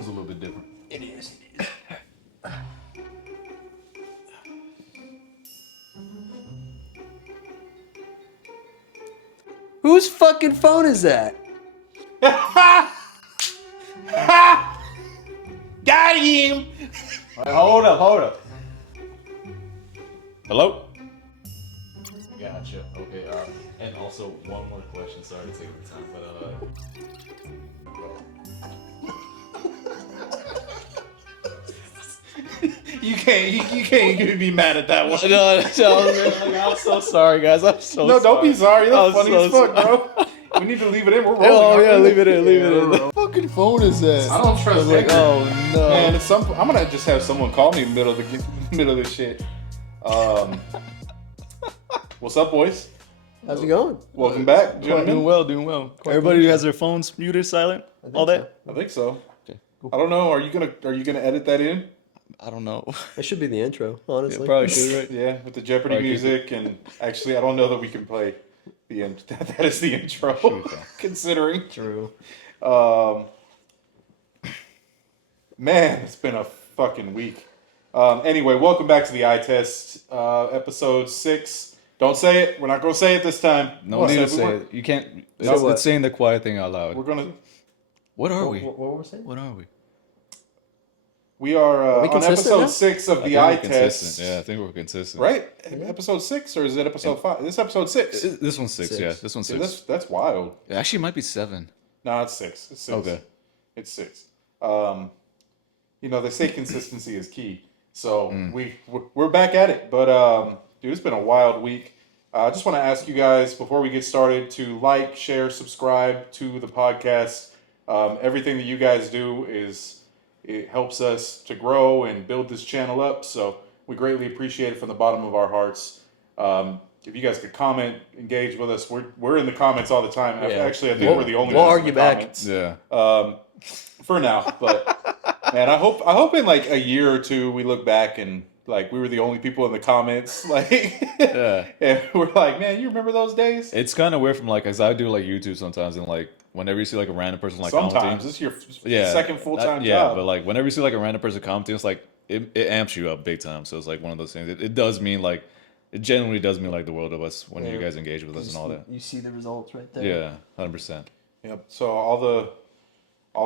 one's a little bit different. It is. Whose fucking phone is that? Got him! All right, hold up. Hello? Gotcha. Okay, and also one more question. Sorry to take the time, but You can't be mad at that one. No, I'm so sorry, guys. I'm so No, sorry. don't be sorry. That's I'm funny so as fuck, sorry. bro. We need to leave it in. We're rolling. Oh, yeah, aren't we? leave it in. Bro. What fucking phone is that? I don't trust like, that. oh, no. Man, I'm gonna just have someone call me in the middle of this shit. What's up, boys? How's it going? Welcome back, gentlemen. Doing well. Everybody who has their phones muted, silent, all that? I think so. Okay, cool. I don't know. Are you gonna edit that in? I don't know. It should be the intro, honestly. Yeah, probably should, right? Yeah, with the Jeopardy Probably music, and actually, I don't know that we can play the end. That is the intro, considering. True. Man, it's been a fucking week. Anyway, welcome back to the eye test, episode 6. Don't say it. We're not gonna say it this time. No need to say it. You can't. It's saying the quiet thing out loud. We're gonna. What are we? What were we saying? What are we? We are we on consistent episode now? 6 of I the think eye we're consistent. test. Yeah, I think we're consistent. Right? Episode 6, or is it episode 5? This is episode 6. This one's 6. Six. Yeah, this one's See, 6. that's wild. It actually might be 7. No, it's 6. It's 6. Okay. It's 6. They say consistency is key. So we're back at it. But dude, it's been a wild week. I just want to ask you guys before we get started to like, share, subscribe to the podcast. Everything that you guys do it helps us to grow and build this channel up. So we greatly appreciate it from the bottom of our hearts. If you guys could comment, engage with us, we're in the comments all the time. Yeah. Actually, I think we're the only we'll ones argue in the back. comments. Yeah. For now, but man, I hope in like a year or two we look back and like we were the only people in the comments, like, Yeah. and we're like, man, you remember those days? It's kind of weird from like, as I do like YouTube sometimes, and like whenever you see like a random person like Sometimes commenting, this is your yeah, second full time yeah, job. but like whenever you see like a random person commenting, it's like it amps you up big time. So it's like one of those things. It does mean like it genuinely does mean like the world of us when you guys engage with us and all that. You see the results right there. Yeah, 100%. Yep. So all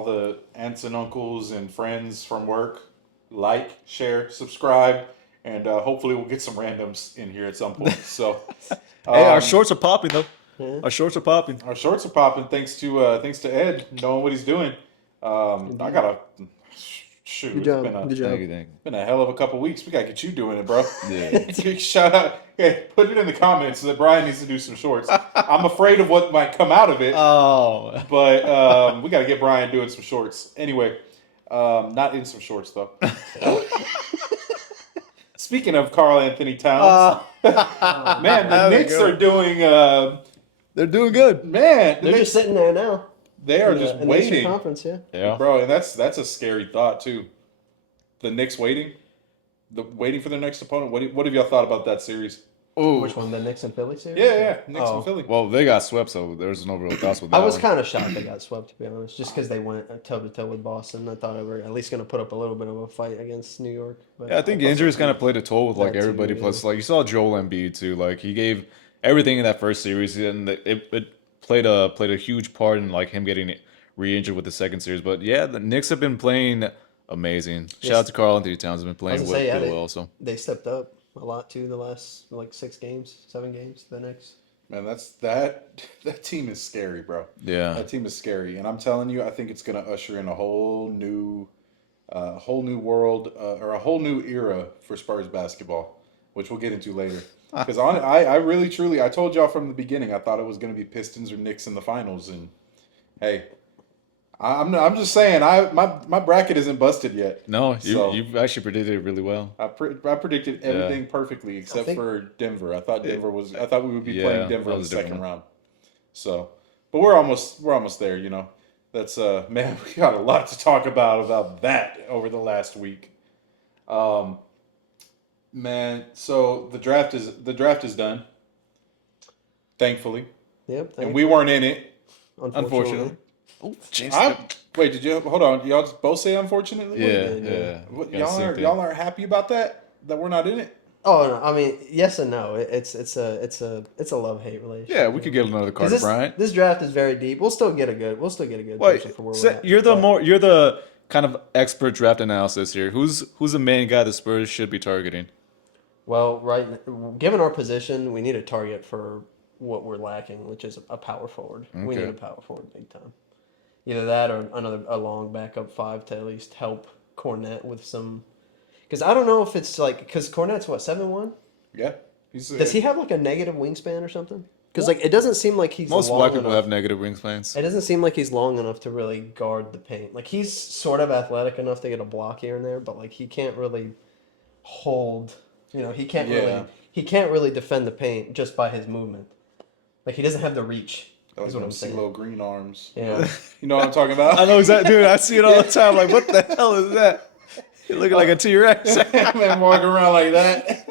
the aunts and uncles and friends from work, like, share, subscribe, and hopefully we'll get some randoms in here at some point. So, Hey, our shorts are popping though. Yeah. Our shorts are popping. our shorts are popping thanks to Ed knowing what he's doing. I gotta shoot. Good job. It's been a, Good job. Thank you, thank you. been a hell of a couple weeks. We gotta get you doing it, bro. Yeah. Shout out. Hey, put it in the comments that Brian needs to do some shorts. I'm afraid of what might come out of it, Oh. but we gotta get Brian doing some shorts. Anyway, not in some shorts though. Speaking of Karl Anthony Towns, man, the Knicks are doing. They're doing good. Man, They're just sitting there now. they are in the- just in the Eastern waiting, Conference, yeah. Yeah. bro, and that's a scary thought too. The Knicks waiting for their next opponent. What have y'all thought about that series? Ooh. Which one? The Knicks and Philly series? Yeah, Knicks Oh. and Philly. Well, they got swept, so there's no real thoughts with that. I was one. kind of shocked they got swept, to be honest, just because they went toe to toe with Boston. I thought they were at least going to put up a little bit of a fight against New York. But Yeah, I think injuries kind of played a toll with like That too, everybody. yeah. Plus, like you saw Joel Embiid too. Like he gave everything in that first series, and it played a huge part in like him getting re-injured with the second series. But yeah, the Knicks have been playing amazing. Shout out to Karl Anthony Towns. Have been playing gonna say, really yeah, well. So they stepped up a lot too the last like 7 games. The Knicks. Man, that team is scary, bro. yeah, That team is scary, and I'm telling you, I think it's going to usher in a whole new world or a whole new era for Spurs basketball, which we'll get into later. Because I really truly, I told y'all from the beginning, I thought it was going to be Pistons or Knicks in the finals, and hey, I'm just saying, my bracket isn't busted yet. no, So- you've actually predicted it really well. I predicted everything perfectly except think- for Denver. I thought we would be Yeah, playing Denver that in the was second different. round. So, but we're almost there. You know, that's man, we got a lot to talk about that over the last week. Man, so the draft is done. Thankfully, Yep. and we weren't in it. Unfortunately. Wait, did you hold on? Y'all just both say unfortunately? Yeah. What, Got the same thing. y'all aren't happy about that? That we're not in it? Oh no, I mean yes and no. It's a love-hate relationship. Yeah, we could get another 'Cause Carter Bryant. This draft is very deep. We'll still get a good person for where we're at. You're but- you're the kind of expert draft analysis here. Who's the main guy the Spurs should be targeting? Well, given our position, we need a target for what we're lacking, which is a power forward. We need Okay. a power forward big time. Either that or a long backup five to at least help Cornette with some. Because I don't know if it's like because Cornette's what 7'1". Yeah. Does he have like a negative wingspan or something? Because like it doesn't seem like he's Most long white people enough. have negative wingspans. It doesn't seem like he's long enough to really guard the paint. Like he's sort of athletic enough to get a block here and there, but like he can't really hold. You know, he can't really defend the paint just by his movement. Like he doesn't have the reach. Those Is what I'm saying. little green arms. Yeah. You know what I'm talking about? I know exactly, dude. I see it all the time. Like, what the hell is that? You're looking like a T-Rex. Man, walking around like that.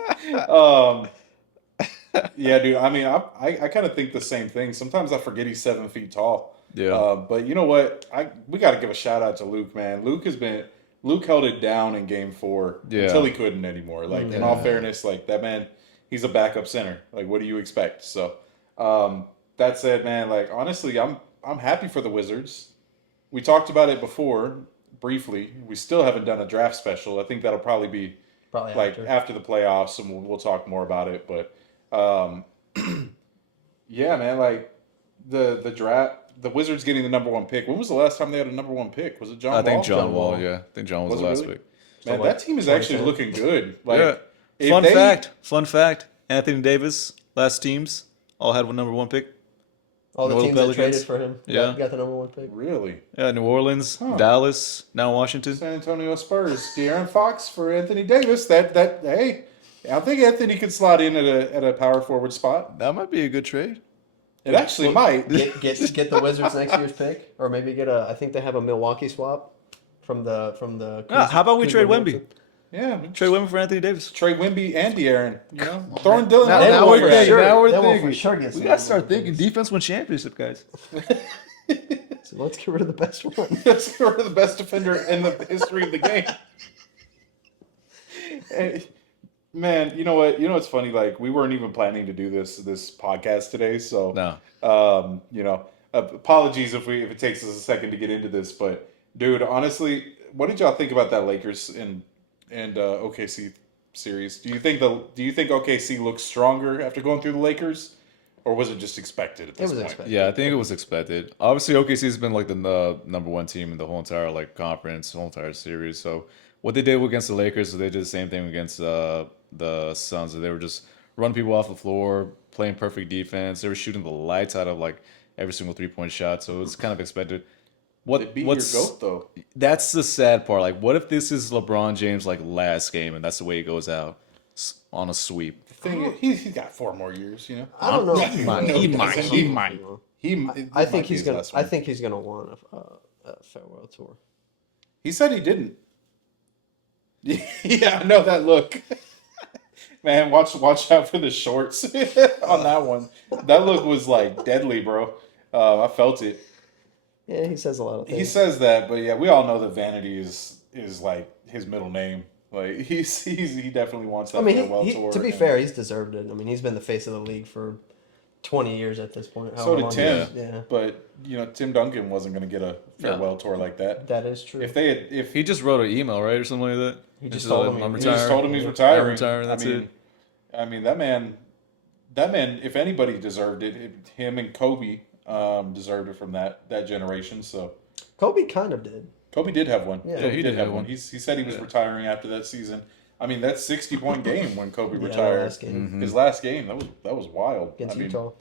Yeah, dude. I mean, I kind of think the same thing. Sometimes I forget he's 7 feet tall. Yeah. But you know what? We got to give a shout out to Luke, man. Luke held it down in Game 4 until he couldn't anymore. Like in all fairness, like that man, he's a backup center. Like what do you expect? So that said, man, like honestly, I'm happy for the Wizards. We talked about it before briefly. We still haven't done a draft special. I think that'll probably be like after the playoffs, and we'll talk more about it. But yeah, man, like the draft, the Wizards getting the number 1 pick. When was the last time they had a number 1 pick? Was it John Wall? I think John Wall. Wall. Yeah, I think John was the last really? pick. Man, So that team is actually 2010. looking good. Like, Yeah. Fun fact. Anthony Davis, last teams all had one number 1 pick. All the New teams that Pelicans. traded for him got the number 1 pick. Really? Yeah, New Orleans, Dallas, now Washington. San Antonio Spurs, De'Aaron Fox for Anthony Davis. Hey, I think Anthony could slot in at a power forward spot. That might be a good trade. It actually might. Get the Wizards next year's pick, or maybe I think they have a Milwaukee swap from the. How about we trade Cleveland Wemby? Wilson. Yeah, Trade Wemby for Anthony Davis. Trade Wemby and De'Aaron. You know, throwing Dylan. Now- Brooks now over we're there. thinking. Now we're That one thinking. for sure gets We some gotta start number thinking defense win championship, guys. So let's get rid of the best one. That's sort of the best defender in the history of the game. Hey, man, you know what? You know what's funny? Like we weren't even planning to do this podcast today, so No. you know, apologies if it takes us a second to get into this, but dude, honestly, what did y'all think about that Lakers and OKC series? Do you think OKC looks stronger after going through the Lakers, or was it just expected at this point? expected. Yeah, I think it was expected. Obviously, OKC's been like the number 1 team in the whole entire like conference, the whole entire series. So what they did against the Lakers, they did the same thing against the Suns. They were just running people off the floor, playing perfect defense. They were shooting the lights out of like every single 3-point shot. So it was kind of expected. They beat your GOAT though. That's the sad part. Like, what if this is LeBron James' like last game, and that's the way he goes out on a sweep? The thing is, he's got 4 more years. You know, I don't know. He might. I think he's gonna. I think he's gonna want a farewell tour. He said he didn't. Yeah, I know that look. Man, watch out for the shorts on that one. That look was like deadly, bro. I felt it. Yeah, he says a lot of things. He says that, but yeah, we all know that vanity is like his middle name. Like he definitely wants that I mean, farewell tour. to be and fair, he's deserved it. I mean, he's been the face of the league for 20 years at this point. So however did long Tim. it is. Yeah, But you know, Tim Duncan wasn't going to get a farewell tour like that. that is true. If He just wrote an email, right, or something like that. He just He told said, him I'm he he just retiring. told him he's retiring. I'm retiring. That's it. I mean that man, if anybody deserved it, him and Kobe deserved it from that generation. So Kobe kind of did. Kobe did have one. Yeah. Kobe he did have one. He said he was retiring after that season. I mean, that 60-point game when Kobe Yeah, retired. last game. His last game, that was wild. Against I mean, Utah. do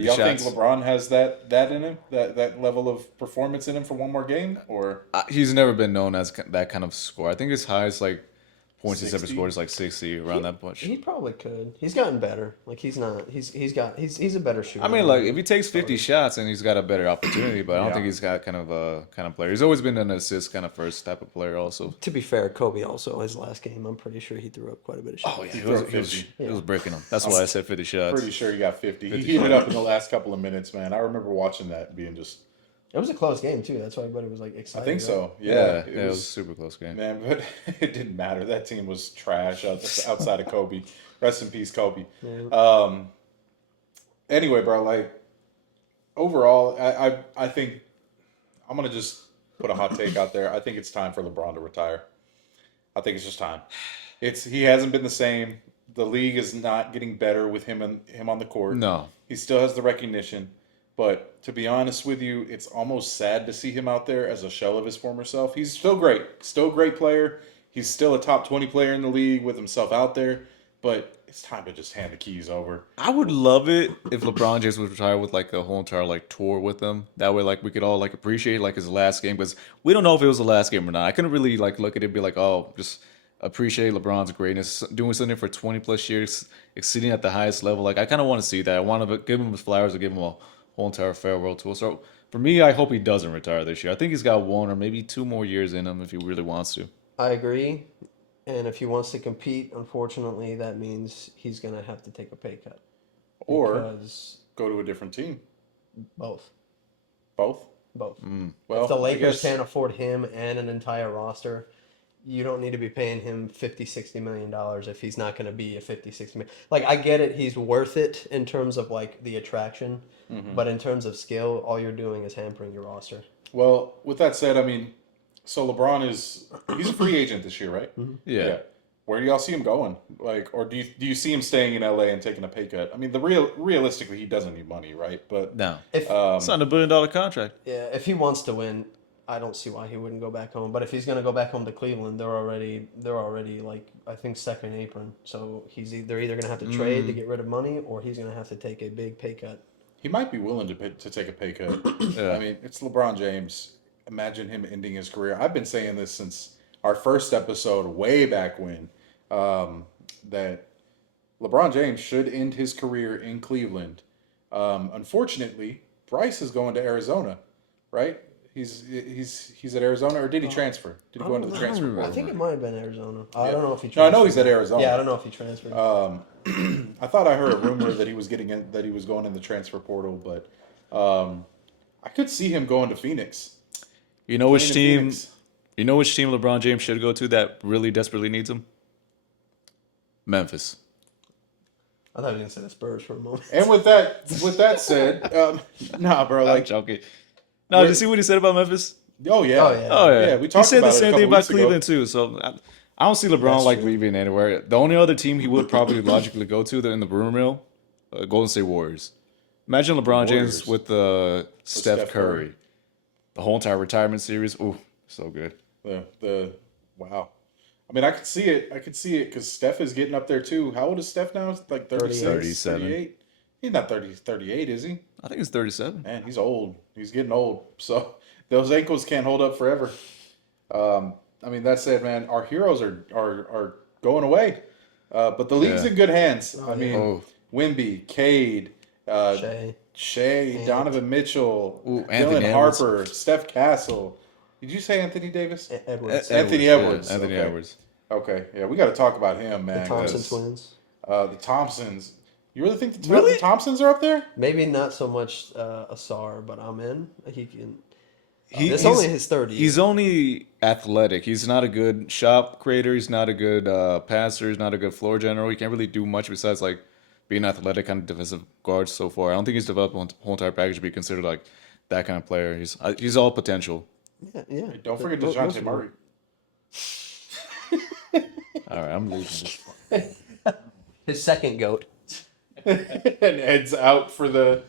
50 y'all shots. think LeBron has that in him? That level of performance in him for one more game? Or He's never been known as that kind of score. I think his highest like points he's ever 60? scored is like 60 around that much. He probably could. He's gotten better. Like he's not. He's a better shooter. I mean, like if he takes 50 shots and he's got a better opportunity, but I don't think he's got kind of player. He's always been an assist kind of first type of player, also. To be fair, Kobe also his last game. I'm pretty sure he threw up quite a bit of shots. Oh yeah, He he was, threw he was, 50. he was breaking them. That's why I said 50 shots. pretty sure he got 50. He 50 heated up in the last couple of minutes, man. I remember watching that and being just It was a close game too. That's why everybody was like I excited. think right? so. Yeah, Yeah, it was a super close game. man, but it didn't matter. That team was trash outside of Kobe. Rest in peace, Kobe. Yeah. Anyway, bro, like overall, I think I'm gonna just put a hot take out there. I think it's time for LeBron to retire. I think it's just time. He hasn't been the same. The league is not getting better with him on the court. No. He still has the recognition, but to be honest with you, it's almost sad to see him out there as a shell of his former self. He's still a great player. He's still a top 20 player in the league with himself out there, but it's time to just hand the keys over. I would love it if LeBron James would retire with like the whole entire like tour with them. That way, like we could all like appreciate like his last game because we don't know if it was the last game or not. I couldn't really like look at it and be like, oh, just appreciate LeBron's greatness, doing something for 20 plus years, exceeding at the highest level. Like I kind of want to see that. I want to give him his flowers or give him a whole entire farewell tour. So for me, I hope he doesn't retire this year. I think he's got 1 or maybe 2 more years in him if he really wants to. I agree. And if he wants to compete, unfortunately, that means he's going to have to take a pay cut. Or Because go to a different team. both. Both. Both. Well, If the I Lakers guess- can't afford him and an entire roster, you don't need to be paying him 50, 60 million dollars if he's not going to be a 50, 60 million. Like, I get it. He's worth it in terms of, like, the attraction. But in terms of skill, all you're doing is hampering your roster. Well, with that said, I mean, so LeBron he's a free agent this year, right? Yeah. Where do y'all see him going? Like, or do you see him staying in LA and taking a pay cut? I mean, realistically, he doesn't need money, right? But No. If It's not $1 billion contract. Yeah, if he wants to win, I don't see why he wouldn't go back home. But if he's gonna go back home to Cleveland, they're already like I think second apron. So they're either gonna have to trade to get rid of money, or he's gonna have to take a big pay cut. he might be willing to take a pay cut. Yeah. I mean, it's LeBron James. Imagine him ending his career. I've been saying this since our first episode, way back when, that LeBron James should end his career in Cleveland. Unfortunately, Bryce is going to Arizona, right? He's at Arizona, or did he transfer? Did he go into the transfer I portal? think it might have been Arizona. I don't know if he. No, I Transferred. know he's at Arizona. Yeah, I don't know if he transferred. I thought I heard a rumor that he was going in the transfer portal, but I could see him going to Phoenix. You know which Playing in team? Phoenix. You know which team LeBron James should go to that really desperately needs him? Memphis. I thought he was gonna say the Spurs for a moment. And with that said, nah, bro, I'm like, joking. No, did you see what he said about Memphis? oh yeah, Oh, yeah. Oh yeah, we he talked said about the it a same couple thing about weeks ago. Cleveland too. So I don't see LeBron That's like true. leaving anywhere. The only other team he would probably logically go to in the rumor mill, Golden State Warriors. Imagine LeBron James Warriors. with Steph Steph Curry. Curry. The whole entire retirement series. Ooh, so good. The wow. I mean, I could see it. Because Steph is getting up there too. How old is Steph now? Like 36, 37. 38? He's not 38, is he? I think it's 37. Man, he's old. He's getting old. So those ankles can't hold up forever. I mean, that said, man, our heroes are going away. But the league's Yeah. in good hands. I mean, Oh. Wemby, Cade, Shea, Donovan Mitchell, Ooh, Dylan Anthony Edwards. Harper, Steph Castle. Did you say Anthony Davis? Edwards. Anthony Yeah, Edwards. Anthony Okay. Edwards. Okay, yeah, we got to talk about him, man. The Thompson 'cause, twins. The Thompsons. You really think the Thompsons are up there? Maybe not so much Asar, but I'm in. He can. He's It's only his third year. He's only athletic. He's not a good shot creator. He's not a good passer. He's not a good floor general. He can't really do much besides like being athletic kind of defensive guard so far. I don't think he's developed a whole entire package to be considered like that kind of player. He's all potential. Yeah. Don't forget Most DeJounte of Murray. All right, I'm losing this. His second goat. And Ed's out for the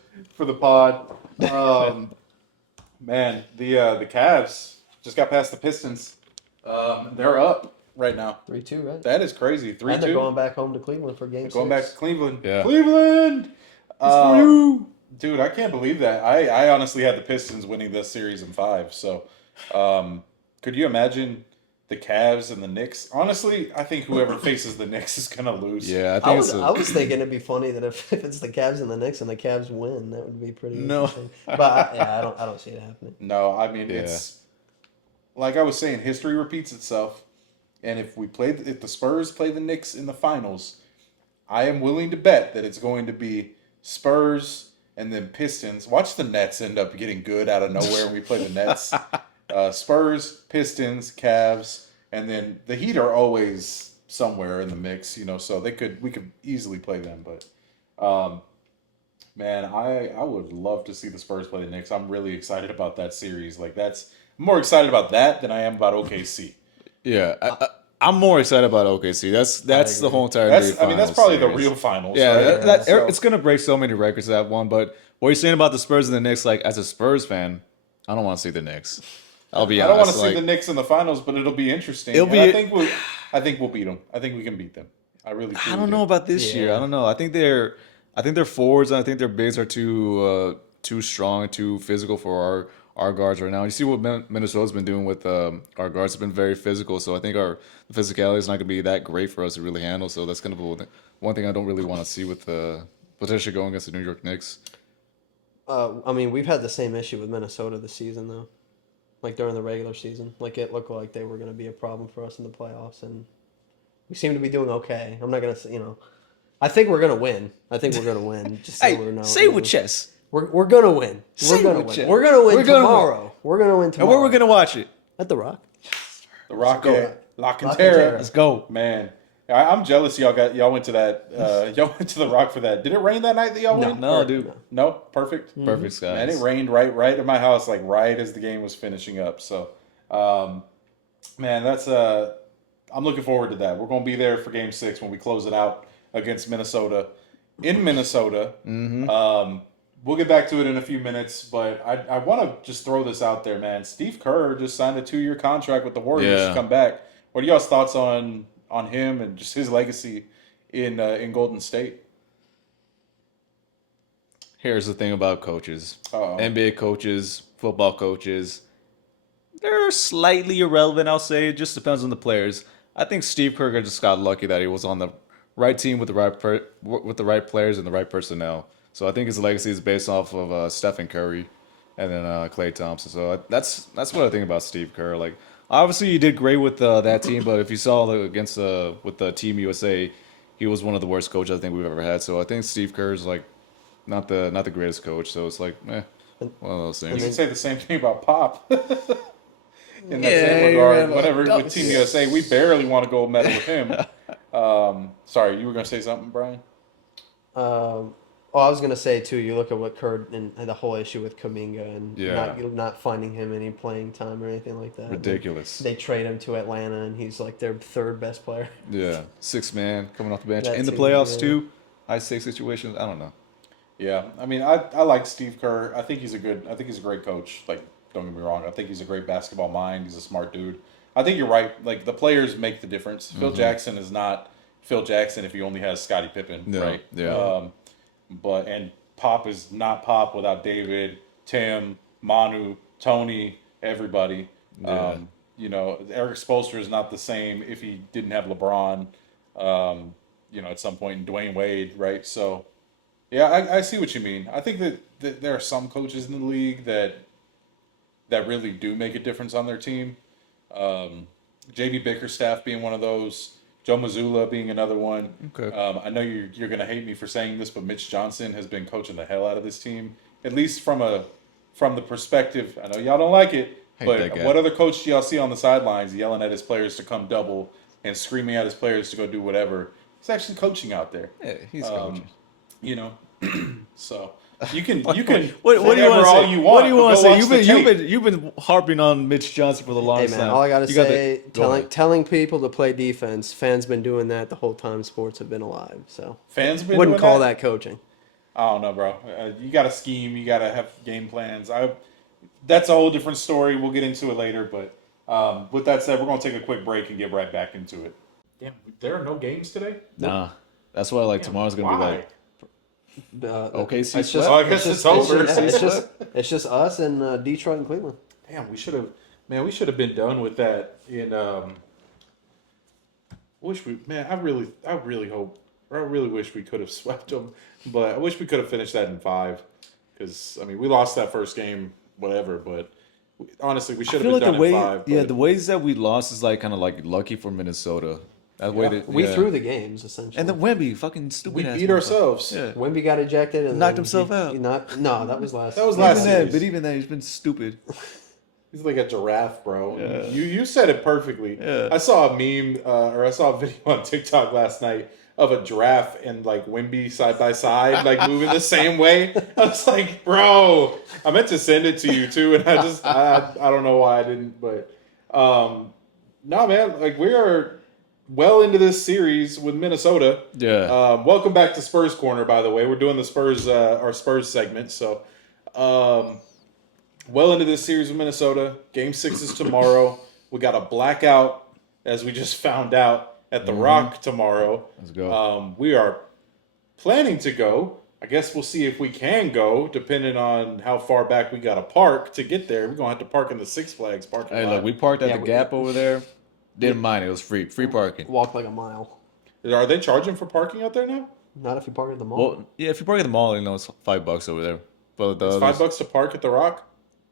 pod. Man, the Cavs just got past the Pistons. They're up right now. 3-2, right? That is crazy. 3-2. And they're going back home to Cleveland for game Going 6. back to Cleveland. Yeah. Cleveland! Dude, I can't believe that. I honestly had the Pistons winning this series in 5. So, could you imagine the Cavs and the Knicks? Honestly, I think whoever faces the Knicks is going to lose. Yeah, I I think was thinking it'd be funny that if it's the Cavs and the Knicks and the Cavs win, that would be pretty No. interesting. But I don't see it happening. No, I mean, Yeah. it's like I was saying, history repeats itself. And if the Spurs play the Knicks in the finals, I am willing to bet that it's going to be Spurs and then Pistons. Watch the Nets end up getting good out of nowhere when we play the Nets. Spurs, Pistons, Cavs, and then the Heat are always somewhere in the mix, so we could easily play them. But man, I would love to see the Spurs play the Knicks. I'm really excited about that series. Like I'm more excited about that than I am about OKC. Yeah, I'm more excited about OKC. That's the whole entire NBA That's Finals probably the series. real finals. Yeah, right? it's gonna break so many records that one. But what you're saying about the Spurs and the Knicks, like as a Spurs fan, I don't want to see the Knicks. I'll be I don't want honest. to see the Knicks in the finals, but it'll be interesting. It'll be. I think we'll beat them. I think we can beat them. I really. I don't know about this year. I don't know. I think their forwards and I think their bigs are too strong and too physical for our guards right now. You see what Minnesota's been doing with our guards. Have been very physical, so I think the physicality is not going to be that great for us to really handle. So that's kind of one thing I don't really want to see with potentially going against the New York Knicks. I mean, we've had the same issue with Minnesota this season, though. Like during the regular season, like it looked like they were going to be a problem for us in the playoffs, and we seem to be doing okay. I'm not going to say, I think we're going to win. Just so we're not. Say it with chess. We're going to win. We're going to win. We're going to win tomorrow. We're going to win tomorrow. And where we're gonna watch it? At the Rock. The Rock, Lock and Terra. Terra. Let's go. Man, I'm jealous. Y'all went to that. Y'all went to the Rock for that. Did it rain that night that y'all went? No, dude. No, perfect. Perfect skies. Man, it rained right at my house, like right as the game was finishing up. So, man, that's I'm looking forward to that. We're gonna be there for Game 6 when we close it out against Minnesota in Minnesota. We'll get back to it in a few minutes, but I want to just throw this out there, man. Steve Kerr just signed a 2-year contract with the Warriors to come back. What are y'all's thoughts on him and just his legacy in Golden State? Here's the thing about coaches. Uh-oh. NBA coaches, football coaches. They're slightly irrelevant, I'll say. It just depends on the players. I think Steve Kerr just got lucky that he was on the right team with the right players and the right personnel. So I think his legacy is based off of Stephen Curry and then Klay Thompson. So that's what I think about Steve Kerr. Like obviously he did great with that team, but if you saw with the Team USA, he was one of the worst coaches I think we've ever had. So I think Steve Kerr is like not the greatest coach. So it's like one of those You things. can say the same thing about Pop. In that same regard, whenever with Team USA, we barely won a gold medal with him. Sorry, you were going to say something, Brian? I was gonna say too. You look at what Kerr and the whole issue with Kuminga and not finding him any playing time or anything like that. Ridiculous. They trade him to Atlanta, and he's like their third best player. Yeah, 6-man coming off the bench That in the too, playoffs yeah. too. High stakes situations. I don't know. Yeah, I mean, I like Steve Kerr. I think he's a great coach. Like, don't get me wrong. I think he's a great basketball mind. He's a smart dude. I think you're right. Like, the players make the difference. Phil Jackson is not Phil Jackson if he only has Scottie Pippen, right? Yeah. And Pop is not Pop without David, Tim, Manu, Tony, everybody. Yeah. Eric Spoelstra is not the same if he didn't have LeBron. At some point, in Dwayne Wade, right? So, yeah, I see what you mean. I think that there are some coaches in the league that really do make a difference on their team. JB Bickerstaff being one of those. Joe Mazzulla being another one. Okay. I know you're going to hate me for saying this, but Mitch Johnson has been coaching the hell out of this team, at least from the perspective. I know y'all don't like it, but what other coach do y'all see on the sidelines yelling at his players to come double and screaming at his players to go do whatever? He's actually coaching out there. Yeah, he's coaching. So you can What do you whatever want to all say? you What do you want want to to say? You've been harping on Mitch Johnson for the Hey longest man, time. all I gotta You got say, go ahead. telling people to play defense. Fans been doing that the whole time sports have been alive. So Fans been wouldn't doing call that coaching. I don't know, bro. You got to scheme. You got to have game plans. That's a whole different story. We'll get into it later. But with that said, we're going to take a quick break and get right back into it. Damn, there are no games today? Nah, that's why tomorrow's gonna be like OKC It's swept? just, Oh, I guess it's over. It's just us and Detroit and Cleveland. Damn, we should have been done with that in I really wish we could have swept them, but I wish we could have finished that in 5 cuz we lost that first game whatever, but honestly, we should have been done in 5. The ways that we lost is like kind of like lucky for Minnesota. That's the way Yeah. We threw the games essentially. And then Wemby, fucking stupid. We ass beat motherfucker. ourselves. Yeah. Wemby got ejected and Knocked then himself out. No, that was last. That was last Even then, series. but even then, he's been stupid. He's like a giraffe, bro. Yeah. You said it perfectly. Yeah. I saw a meme or I saw a video on TikTok last night of a giraffe and like Wemby side by side, like moving the same way. I was like, bro, I meant to send it to you too, and I don't know why I didn't, but no, man, like we are well into this series with Minnesota. Yeah. Welcome back to Spurs Corner, by the way. We're doing the Spurs our Spurs segment, so. Well into this series with Minnesota. Game 6 is tomorrow. We got a blackout, as we just found out, at the Rock tomorrow. Let's go. We are planning to go. I guess we'll see if we can go, depending on how far back we got to park to get there. We're going to have to park in the Six Flags parking Hey, lot. look, we parked at Yeah, the we- Gap over there. Didn't mind it. It was free parking. Walk like a mile. Are they charging for parking out there now? Not if you park at the mall. Well, yeah, if you park at the mall, it's $5 over there. But It's $5 to park at the Rock?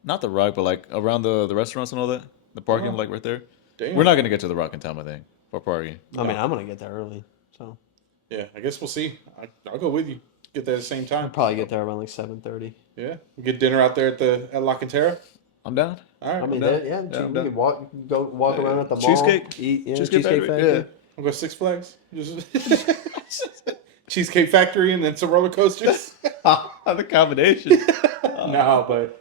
not the Rock, but like around the restaurants and all that. The parking, like right there. Damn. We're not gonna get to the Rock in time, I think, for parking. I mean, I'm gonna get there early, so Yeah, I guess we'll see. I'll go with you. Get there at the same time. I'll probably get there around like 7:30. Yeah. Get dinner out there at La Cantera. I'm down. All right. I mean, done. yeah, I'm we done. could walk around at the mall, Cheesecake. eat, Cheesecake Cheesecake Factory, Factory. yeah. I'll go Six Flags. Cheesecake Factory and then some roller coasters. The combination. No, but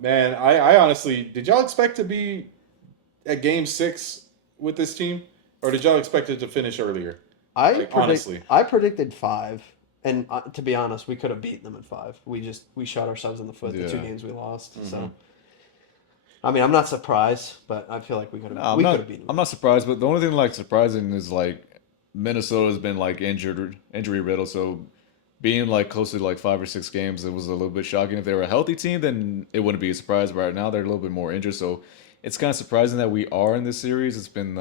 man, I honestly, did y'all expect to be at Game 6 with this team, or did y'all expect it to finish earlier? Honestly, I predicted 5, and to be honest, we could have beaten them at 5. We shot ourselves in the foot the 2 Yeah. games we lost. Mm-hmm. So, I mean, I'm not surprised, but I feel like we could have. I'm we could not. have beaten them. I'm not surprised, but the only thing like surprising is like Minnesota's been like injury riddled, so being like close to like 5 or 6 games, it was a little bit shocking. If they were a healthy team, then it wouldn't be a surprise. But right now they're a little bit more injured, so it's kind of surprising that we are in this series. It's been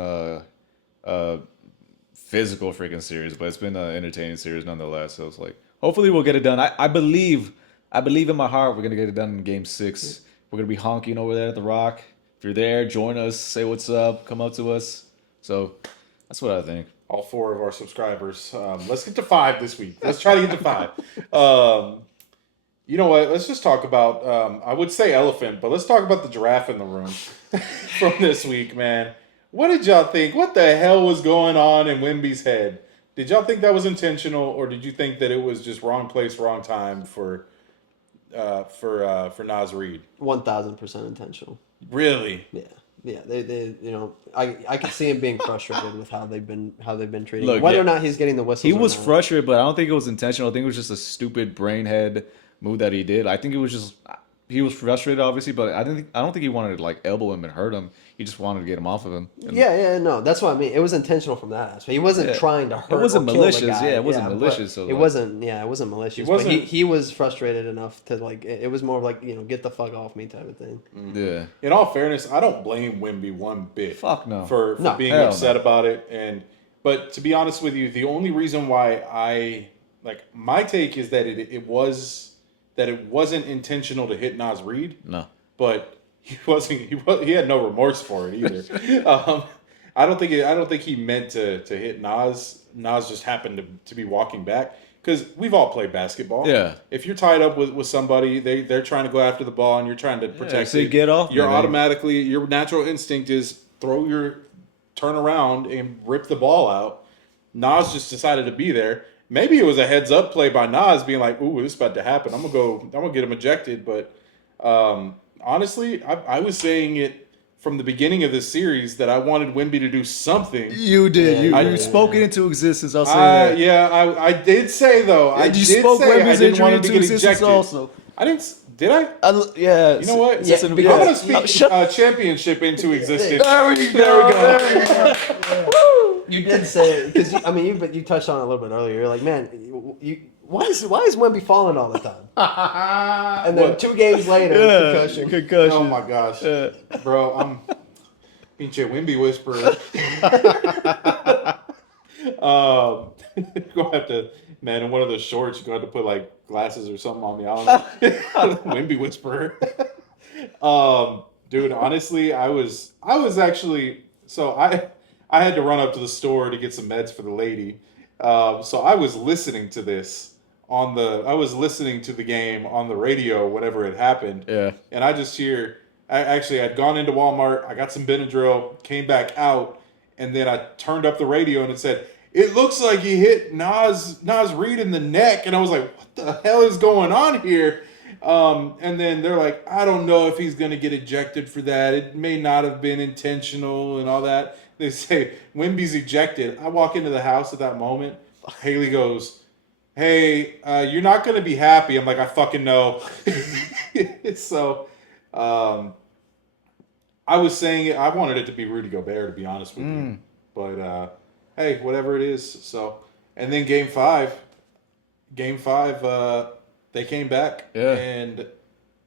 physical freaking series, but it's been an entertaining series nonetheless. So it's like hopefully we'll get it done. I believe in my heart we're gonna get it done in Game 6. We're gonna be honking over there at the Rock. If you're there, join us, say what's up, come up to us. So that's what I think. all 4 of our subscribers. Let's get to 5 this week. Let's try to get to 5. You know what? Let's just talk about. I would say elephant, but let's talk about the giraffe in the room from this week, man. What did y'all think? What the hell was going on in Wemby's head? Did y'all think that was intentional, or did you think that it was just wrong place, wrong time for Naz Reid? 1,000% intentional. Really? Yeah. They I could see him being frustrated with how they've been treating Look, him. Whether yeah. or not he's getting the whistles. He or was not. frustrated, but I don't think it was intentional. I think it was just a stupid brainhead move that he did. I think it was just he was frustrated, obviously, but I don't think he wanted to like elbow him and hurt him. He just wanted to get him off of him. And No, that's what I mean. It was intentional from that aspect. He wasn't trying to hurt. wasn't or kill the malicious, guy. yeah, it wasn't but malicious, so, it like- wasn't. Yeah, it wasn't malicious. wasn't- But he was frustrated enough to like. It was more like get the fuck off me type of thing. Yeah. In all fairness, I don't blame Wemby one bit. Fuck no. For No, being hell upset no. about it, but to be honest with you, the only reason why my take is that it wasn't intentional to hit Naz Reid, No. but he had no remorse for it either. I don't think he meant to hit Nas. Nas just happened to be walking back, because we've all played basketball. Yeah. If you're tied up with somebody, they're trying to go after the ball and you're trying to protect so you it, get off, You're man. automatically, your natural instinct is turn around and rip the ball out. Nas just decided to be there. Maybe it was a heads up play by Nas being like, "Ooh, this is about to happen. I'm gonna get him ejected." But honestly, I was saying it from the beginning of this series that I wanted Wemby to do something. You did. Yeah, You yeah, spoke it into existence. I'll say that. Yeah, I did say though. I You did spoke say I Wemby's didn't want injury him to into get existence ejected. also. I didn't. Did I? Yeah. You know what? Yeah, I'm because- gonna speak shut- championship into existence. There we go. You did say it because you touched on it a little bit earlier. You're like, man, why is Wemby falling all the time? And then What? 2 games later, concussion. Concussion. Oh my gosh, bro, I'm pinche Wemby whisperer. Gonna have to, man, in one of those shorts, you're gonna have to put like glasses or something on me. I don't know. Wemby whisperer. Dude, honestly, I was actually, so I had to run up to the store to get some meds for the lady. So I was listening to this I was listening to the game on the radio whenever it happened. Yeah. And I just hear, I'd gone into Walmart, I got some Benadryl, came back out, and then I turned up the radio and it said, "It looks like he hit Nas Reed in the neck." And I was like, what the hell is going on here? And then they're like, I don't know if he's going to get ejected for that. It may not have been intentional and all that. They say, Wemby's ejected. I walk into the house at that moment. Haley goes, "Hey, you're not going to be happy." I'm like, I fucking know. So, I was saying I wanted it to be Rudy Gobert, to be honest with you. But, hey, whatever it is. So, and then game five, they came back. Yeah. And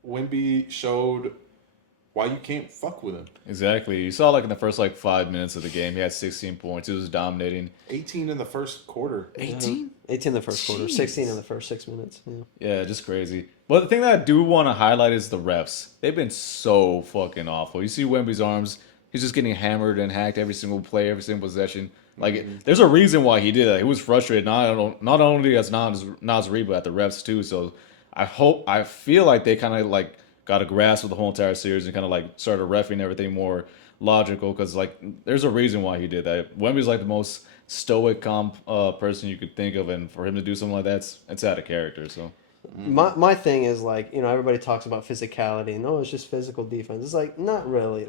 Wemby showed why you can't fuck with him. Exactly. You saw like in the first 5 minutes of the game, he had 16 points. He was dominating. 18 in the first quarter. 18? 18 in the first quarter, 16 in the first 6 minutes. Yeah. Yeah, just crazy. But the thing that I do want to highlight is the refs. They've been so fucking awful. You see Wemby's arms, he's just getting hammered and hacked every single play, every single possession. There's a reason why he did that. He was frustrated, not only as Nas Reed, but at the refs too. So I feel like they kind of got a grasp of the whole entire series and kind of started reffing everything more logical, because there's a reason why he did that. Wemby's the most stoic, calm person you could think of, and for him to do something like that, it's out of character. So My thing is everybody talks about physicality and it's just physical defense. It's not really.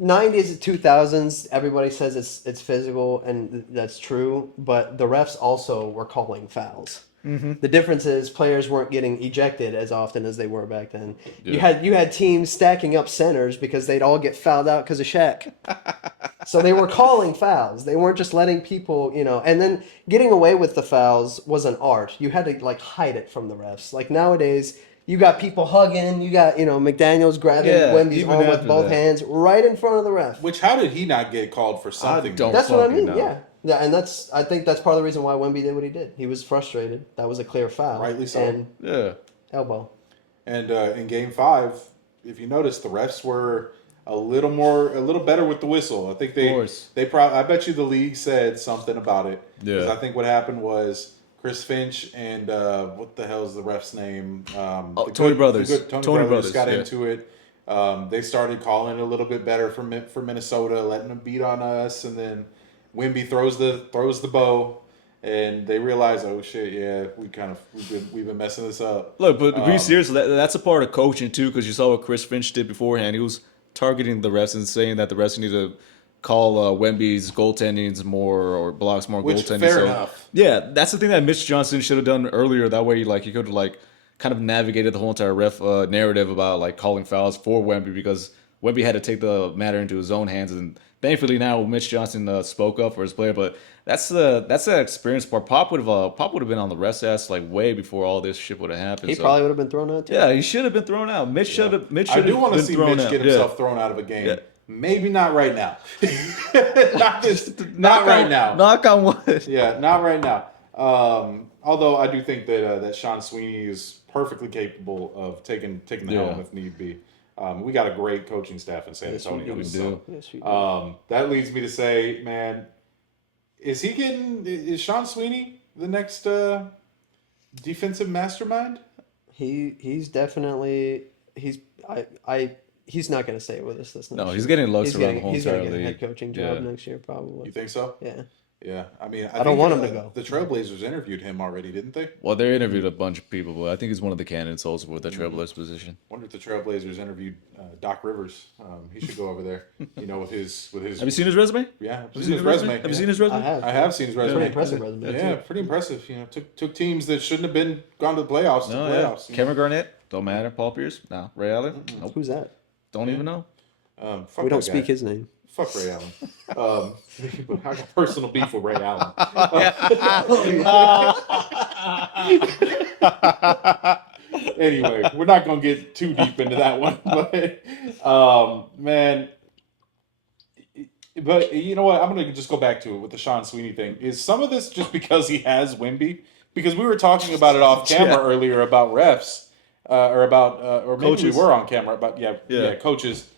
90s to 2000s, everybody says it's physical, and that's true, but the refs also were calling fouls. Mm-hmm. The difference is players weren't getting ejected as often as they were back then. Yeah. You had teams stacking up centers because they'd all get fouled out because of Shaq. So they were calling fouls. They weren't just letting people, and then getting away with the fouls was an art. You had to hide it from the refs. Nowadays, you got people hugging. You got McDaniels grabbing Wemby's arm with both hands right in front of the ref. Which, how did he not get called for something? That's what I mean. Know. Yeah, and I think that's part of the reason why Wemby did what he did. He was frustrated. That was a clear foul. Rightly so. And elbow. And in game 5, if you notice, the refs were a little better with the whistle. I think I bet you the league said something about it. Yeah. Because I think what happened was Chris Finch and what the hell is the ref's name? Tony Brothers. Tony Brothers got into it. They started calling it a little bit better for Minnesota, letting them beat on us, and then Wemby throws the bow, and they realize, oh shit, yeah, we've been messing this up. Look, but to be serious, that's a part of coaching too, because you saw what Chris Finch did beforehand. He was targeting the refs and saying that the refs need to call Wemby's goaltendings more, or blocks more goaltending. Fair enough. Yeah, that's the thing that Mitch Johnson should have done earlier. That way, he could have kind of navigated the whole entire ref narrative about calling fouls for Wemby, because Wemby had to take the matter into his own hands, and thankfully now Mitch Johnson spoke up for his player. But that's the experience part. Pop would have been on the ref's ass way before all this shit would have happened. He probably would have been thrown out too. Yeah, he should have been thrown out. Mitch should have. I do want to see Mitch get himself thrown out of a game. Yeah. Maybe not right now. not right now. Knock on wood. Yeah, not right now. Although I do think that Sean Sweeney is perfectly capable of taking the helm if need be. We got a great coaching staff in San Antonio. We do. That leads me to say, man, is Sean Sweeney the next defensive mastermind? He's definitely he's not going to stay with us this next year. He's getting looks around the whole He's entire going to get a league. head coaching job next year, probably. You think so? Yeah. Yeah, I mean, I don't want him to go. The Trailblazers interviewed him already, didn't they? Well, they interviewed a bunch of people, but I think he's one of the candidates also for the Trailblazers position. Wonder if the Trailblazers interviewed Doc Rivers. He should go over there. With his. Have you seen his resume? Yeah, Have you seen his resume? Have you seen his resume? I have seen his resume. Pretty impressive resume. Yeah, pretty impressive. Took teams that shouldn't have gone to the playoffs. Yeah. Cameron Garnett, don't matter. Paul Pierce, no. Ray Allen, nope. Who's that? Don't even know. We don't speak his name. Fuck Ray Allen. I got personal beef with Ray Allen. Anyway, we're not going to get too deep into that one. But, man. But you know what? I'm going to just go back to it with the Sean Sweeney thing. Is some of this just because he has Wemby? Because we were talking about it off camera earlier about refs. Or maybe coaches. We were on camera about, coaches.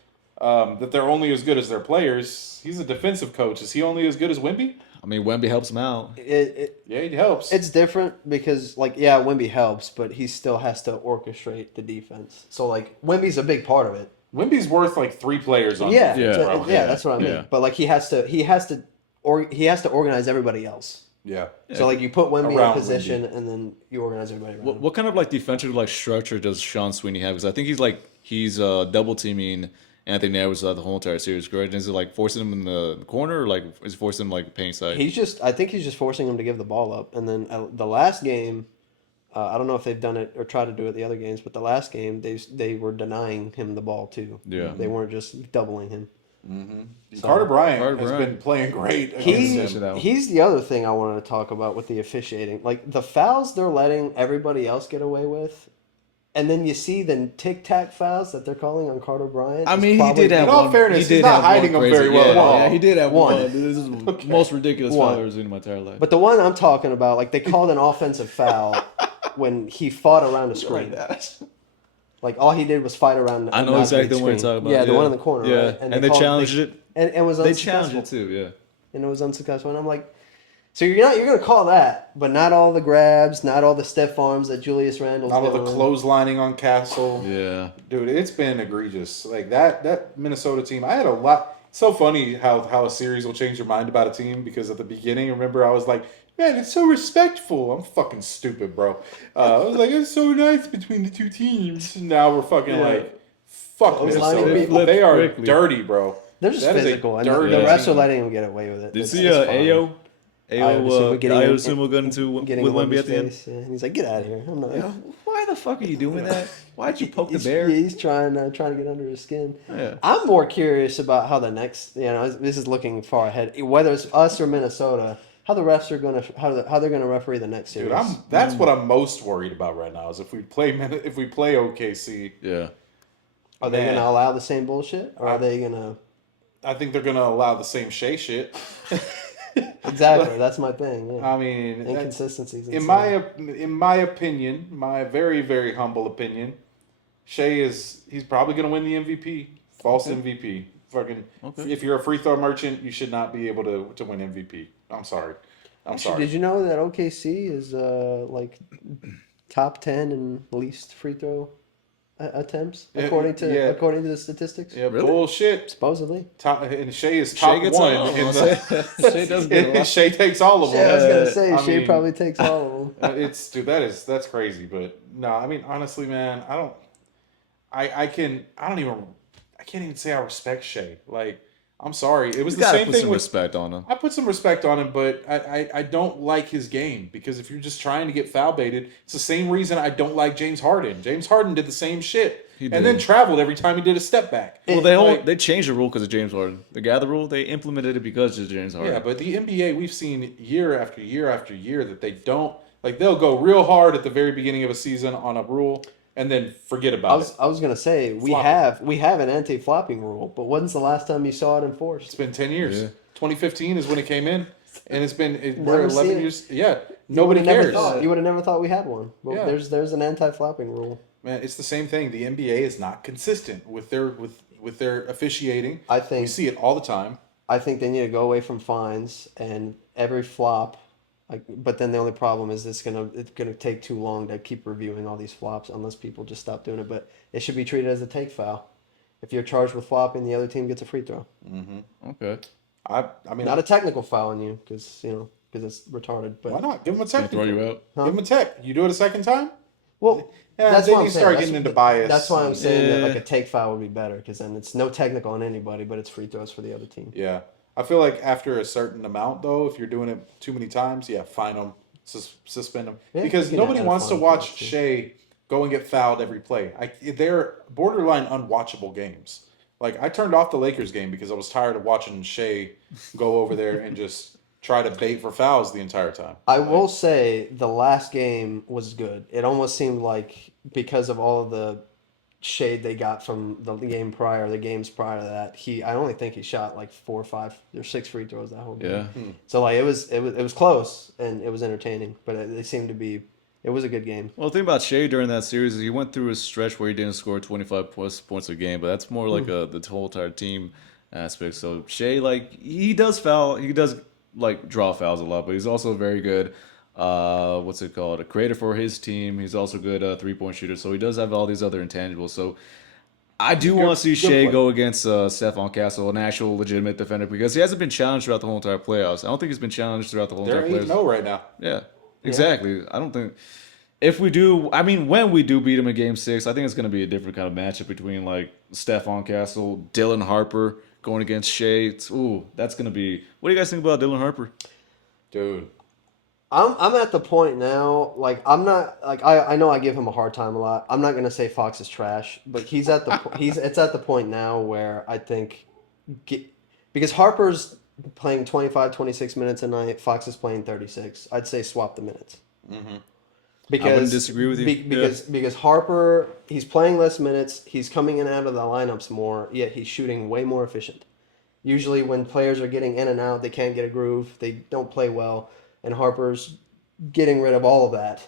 that they're only as good as their players. He's a defensive coach. Is he only as good as Wemby? I mean, Wemby helps him out. Yeah, he helps. It's different because, like, yeah, Wemby helps, but he still has to orchestrate the defense. So, like, Wemby's a big part of it. Wemby's worth like 3 players on Yeah, defense, so- bro. yeah, that's what I mean. Yeah. But like, he has to organize everybody else. Yeah. So like, you put Wemby in a Around position, and then you organize everybody around. What kind of like defensive like structure does Sean Sweeney have? Because I think he's double teaming Anthony Edwards the whole entire series, correct? Is it like forcing him in the corner, or like is it forcing him like paint side? I think he's just forcing him to give the ball up. And then the last game, I don't know if they've done it or tried to do it the other games, but the last game they were denying him the ball too. Yeah. They weren't just doubling him. Carter Bryant Carter has Bryant. been playing great He's against him. he's the other thing I wanted to talk about with the officiating. Like the fouls they're letting everybody else get away with. And then you see the tic-tac fouls that they're calling on Carter Bryant. I is mean, he probably- did have In all one. fairness, he he's did not have hiding one them crazy- very well at all. Yeah, he did have One. one. This is the most ridiculous One. foul I've ever seen in my entire life. But the one I'm talking about, like they called an offensive foul when he fought around a screen. Like all he did was fight around. I a know exactly the screen. one you're talking about. Yeah, the one in the corner. Yeah, right? and they called- challenged it. and it was They unsuccessful. challenged it too. Yeah. And it was unsuccessful. And I'm like, so you're gonna call that, but not all the grabs, not all the stiff arms that Julius Randle's Not all the doing. clotheslining on Castle. Yeah. Dude, it's been egregious. Like that Minnesota team, I had a lot. It's so funny how a series will change your mind about a team because at the beginning, remember I was like, man, it's so respectful. I'm fucking stupid, bro. I was like, it's so nice between the two teams. Now we're fucking Yeah. like, fuck Those Minnesota. lining people. They are Quickly. dirty, bro. They're just That is a physical, and dirty the refs are team. letting him get away with it. Did you It's- see it's fine. Ayo? Ayo getting Ayo in- Sumo got into Getting with in Wemby Wemby's at the end. face, yeah. And he's like, get out of here. I'm not. Yeah, why the fuck are you doing that? Why'd you poke the He's, bear? yeah, he's trying to get under his skin. Yeah. I'm more curious about how the next, this is looking far ahead. Whether it's us or Minnesota, how the refs are gonna how they're gonna referee the next series. Dude, that's what I'm most worried about right now is if we play OKC, Yeah. Are they Man. gonna allow the same bullshit, or are they gonna? I think they're gonna allow the same Shea shit. Exactly, that's my thing. Yeah. I mean, Inconsistencies. in my opinion, my very very humble opinion, he's probably gonna win the MVP, false MVP. Fucking, if you're a free throw merchant, you should not be able to win MVP. I'm sorry. Did you know that OKC is like top 10 in least free throw attempts according to the statistics? Yeah, Really? bullshit. Supposedly. And Shea is top gets one. all of in them. the, Shea does get a lot. Shea takes all of them. Yeah, I was gonna say I Shea mean, probably takes all of them. It's dude, that's crazy. But no, I mean honestly, man, I can't even say I respect Shea. Like, I'm sorry, it was You the gotta same put thing some with. respect on him. I put some respect on him, but I don't like his game because if you're just trying to get foul baited, it's the same reason I don't like James Harden. James Harden did the same shit He and then did. traveled every time he did a step back. Well, Like, they changed the rule because of James Harden. The gather rule, they implemented it because of James Harden. yeah, but the NBA, we've seen year after year after year that they don't like. They'll go real hard at the very beginning of a season on a rule and then forget about it. I was gonna say we Flopping. have an anti-flopping rule, but when's the last time you saw it It's enforced? been 10 years. Yeah. 2015 is when it came in, and Never we're 11 seen it. years. Yeah, nobody cares. You would have never thought we had one. Well, Yeah. there's an anti-flopping rule. Man, it's the same thing. The NBA is not consistent with their officiating. I We think see it all the time. I think they need to go away from fines and every flop. But then the only problem is it's gonna take too long to keep reviewing all these flops unless people just stop doing it. But it should be treated as a take foul. If you're charged with flopping, the other team gets a free throw. Okay. I mean, Not a technical foul on you because it's retarded. But why not? Give them a Gonna technical. throw you out. Give them a tech. You do it a second time? well, Yeah, that's then why you I'm start saying. getting into bias. That's why I'm saying that Yeah. like a take foul would be better because then it's no technical on anybody, but it's free throws for the other team. Yeah. I feel like after a certain amount, though, if you're doing it too many times, yeah, fine them, suspend them. Yeah, Because you can nobody add wants to fine watch fouls, too. Shea go and get fouled every play. They're borderline unwatchable games. Like, I turned off the Lakers game because I was tired of watching Shea go over there and just try to bait for fouls the entire time. I will say the last game was good. It almost seemed like because of all of the shade they got from the games prior to that, I only think he shot like 4 or 5 or 6 free throws that whole game. Yeah. So like it was close and it was entertaining, but they seemed to be It was a good game. Well, the thing about Shea during that series is he went through a stretch where he didn't score 25 plus points a game, but that's more like the whole entire team aspect. So Shea, like, he does like draw fouls a lot, but he's also very good. What's it called? A creator for his team. He's also good 3-point shooter. So he does have all these other intangibles. So I do want to see Shea player. go against Stephon Castle, an actual legitimate defender, because he hasn't been challenged throughout the whole entire playoffs. I don't think he's been challenged throughout the whole They're entire playoffs. 8-0 right now. Yeah, exactly. I don't think if we do, I mean, when we do beat him in Game 6, I think it's going to be a different kind of matchup between like Stephon Castle, Dylan Harper going against Shea. That's going to be. What do you guys think about Dylan Harper? Dude. I'm at the point now, like I'm not like I know I give him a hard time a lot. I'm not gonna say Fox is trash, but he's at the it's at the point now where I think because Harper's playing 25, 26 minutes a night, Fox is playing 36. I'd say swap the minutes. Mm-hmm. Because I wouldn't disagree with you. Because Harper, he's playing less minutes, he's coming in and out of the lineups more, yet he's shooting way more efficient. Usually when players are getting in and out, they can't get a groove, they don't play well. And Harper's getting rid of all of that.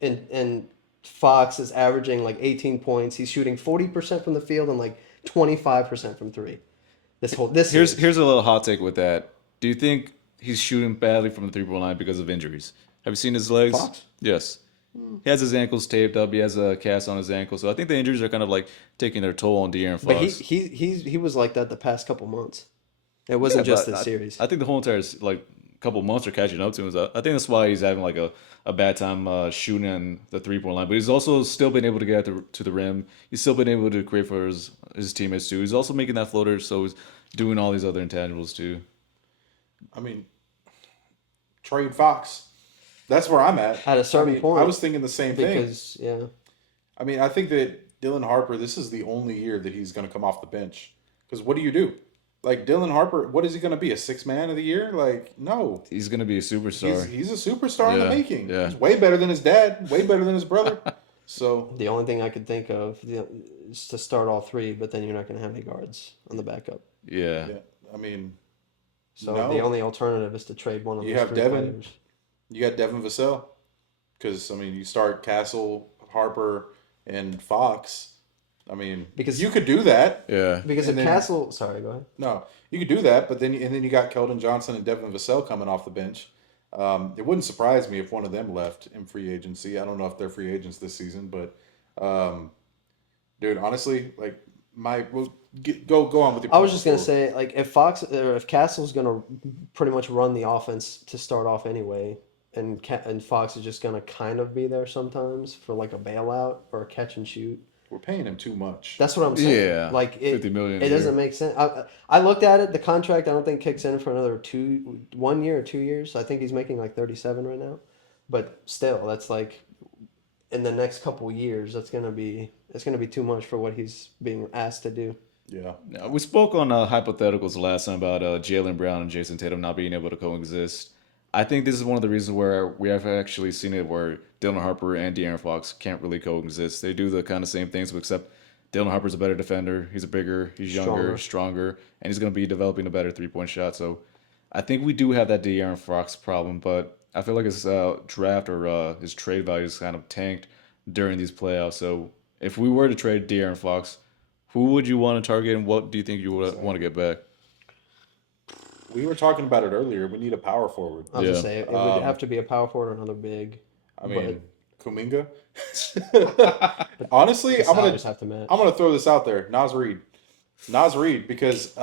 And Fox is averaging like 18 points. He's shooting 40% from the field and like 25% from three. Here's a little hot take with that. Do you think he's shooting badly from the 3-point line because of injuries? Have you seen his legs? Fox? Yes. He has his ankles taped up. He has a cast on his ankle. So I think the injuries are kind of like taking their toll on De'Aaron Fox. But he was like that the past couple months. It wasn't just this series. I think the whole entire couple months are catching up to him. So I think that's why he's having like a bad time shooting on the 3-point line. But he's also still been able to get to the rim. He's still been able to create for his teammates too. He's also making that floater, so he's doing all these other intangibles too. I mean, trade Fox. That's where I'm at. At a certain point. I was thinking the same thing. Because, yeah. I mean, I think that Dylan Harper, this is the only year that he's going to come off the bench. Because what do you do? Like, Dylan Harper, what is he going to be? A 6th man of the year? Like, no. He's going to be a superstar. He's a superstar in the making. Yeah. He's way better than his dad, way better than his brother. So The only thing I could think of is to start all three, but then you're not going to have any guards on the backup. Yeah. I mean, So no. the only alternative is to trade one of You those have three Devin. players. You got Devin Vassell. Because, I mean, you start Castle, Harper, and Fox. I mean, Because- you could do that. Yeah. Because And if then- Castle... Sorry, go ahead. No, you could do that, but then you got Keldon Johnson and Devin Vassell coming off the bench. It wouldn't surprise me if one of them left in free agency. I don't know if they're free agents this season, but dude, honestly, like go on with your. I was just going to say, like, if Castle's going to pretty much run the offense to start off anyway, and Fox is just going to kind of be there sometimes for, like, a bailout or a catch and shoot. We're paying him too much. That's what I'm saying. Yeah, Like $50 million It a doesn't year. make sense. I looked at it. The contract I don't think kicks in for another 1 year or 2 years. I think he's making like 37 right now. But still, that's like in the next couple years. It's gonna be too much for what he's being asked to do. Yeah. Now, we spoke on hypotheticals last time about Jaylen Brown and Jason Tatum not being able to coexist. I think this is one of the reasons where we have actually seen it where Dylan Harper and De'Aaron Fox can't really coexist. They do the kind of same things, except Dylan Harper's a better defender. He's bigger, he's younger, stronger, and he's going to be developing a better 3-point shot. So I think we do have that De'Aaron Fox problem, but I feel like his draft or his trade value is kind of tanked during these playoffs. So if we were to trade De'Aaron Fox, who would you want to target, and what do you think you would want to get back? We were talking about it earlier. We need a power forward. I was Yeah. gonna say it would have to be a power forward or another big. I mean, Kuminga. Honestly, The salaries have to match. I'm gonna throw this out there. Nas Reed, because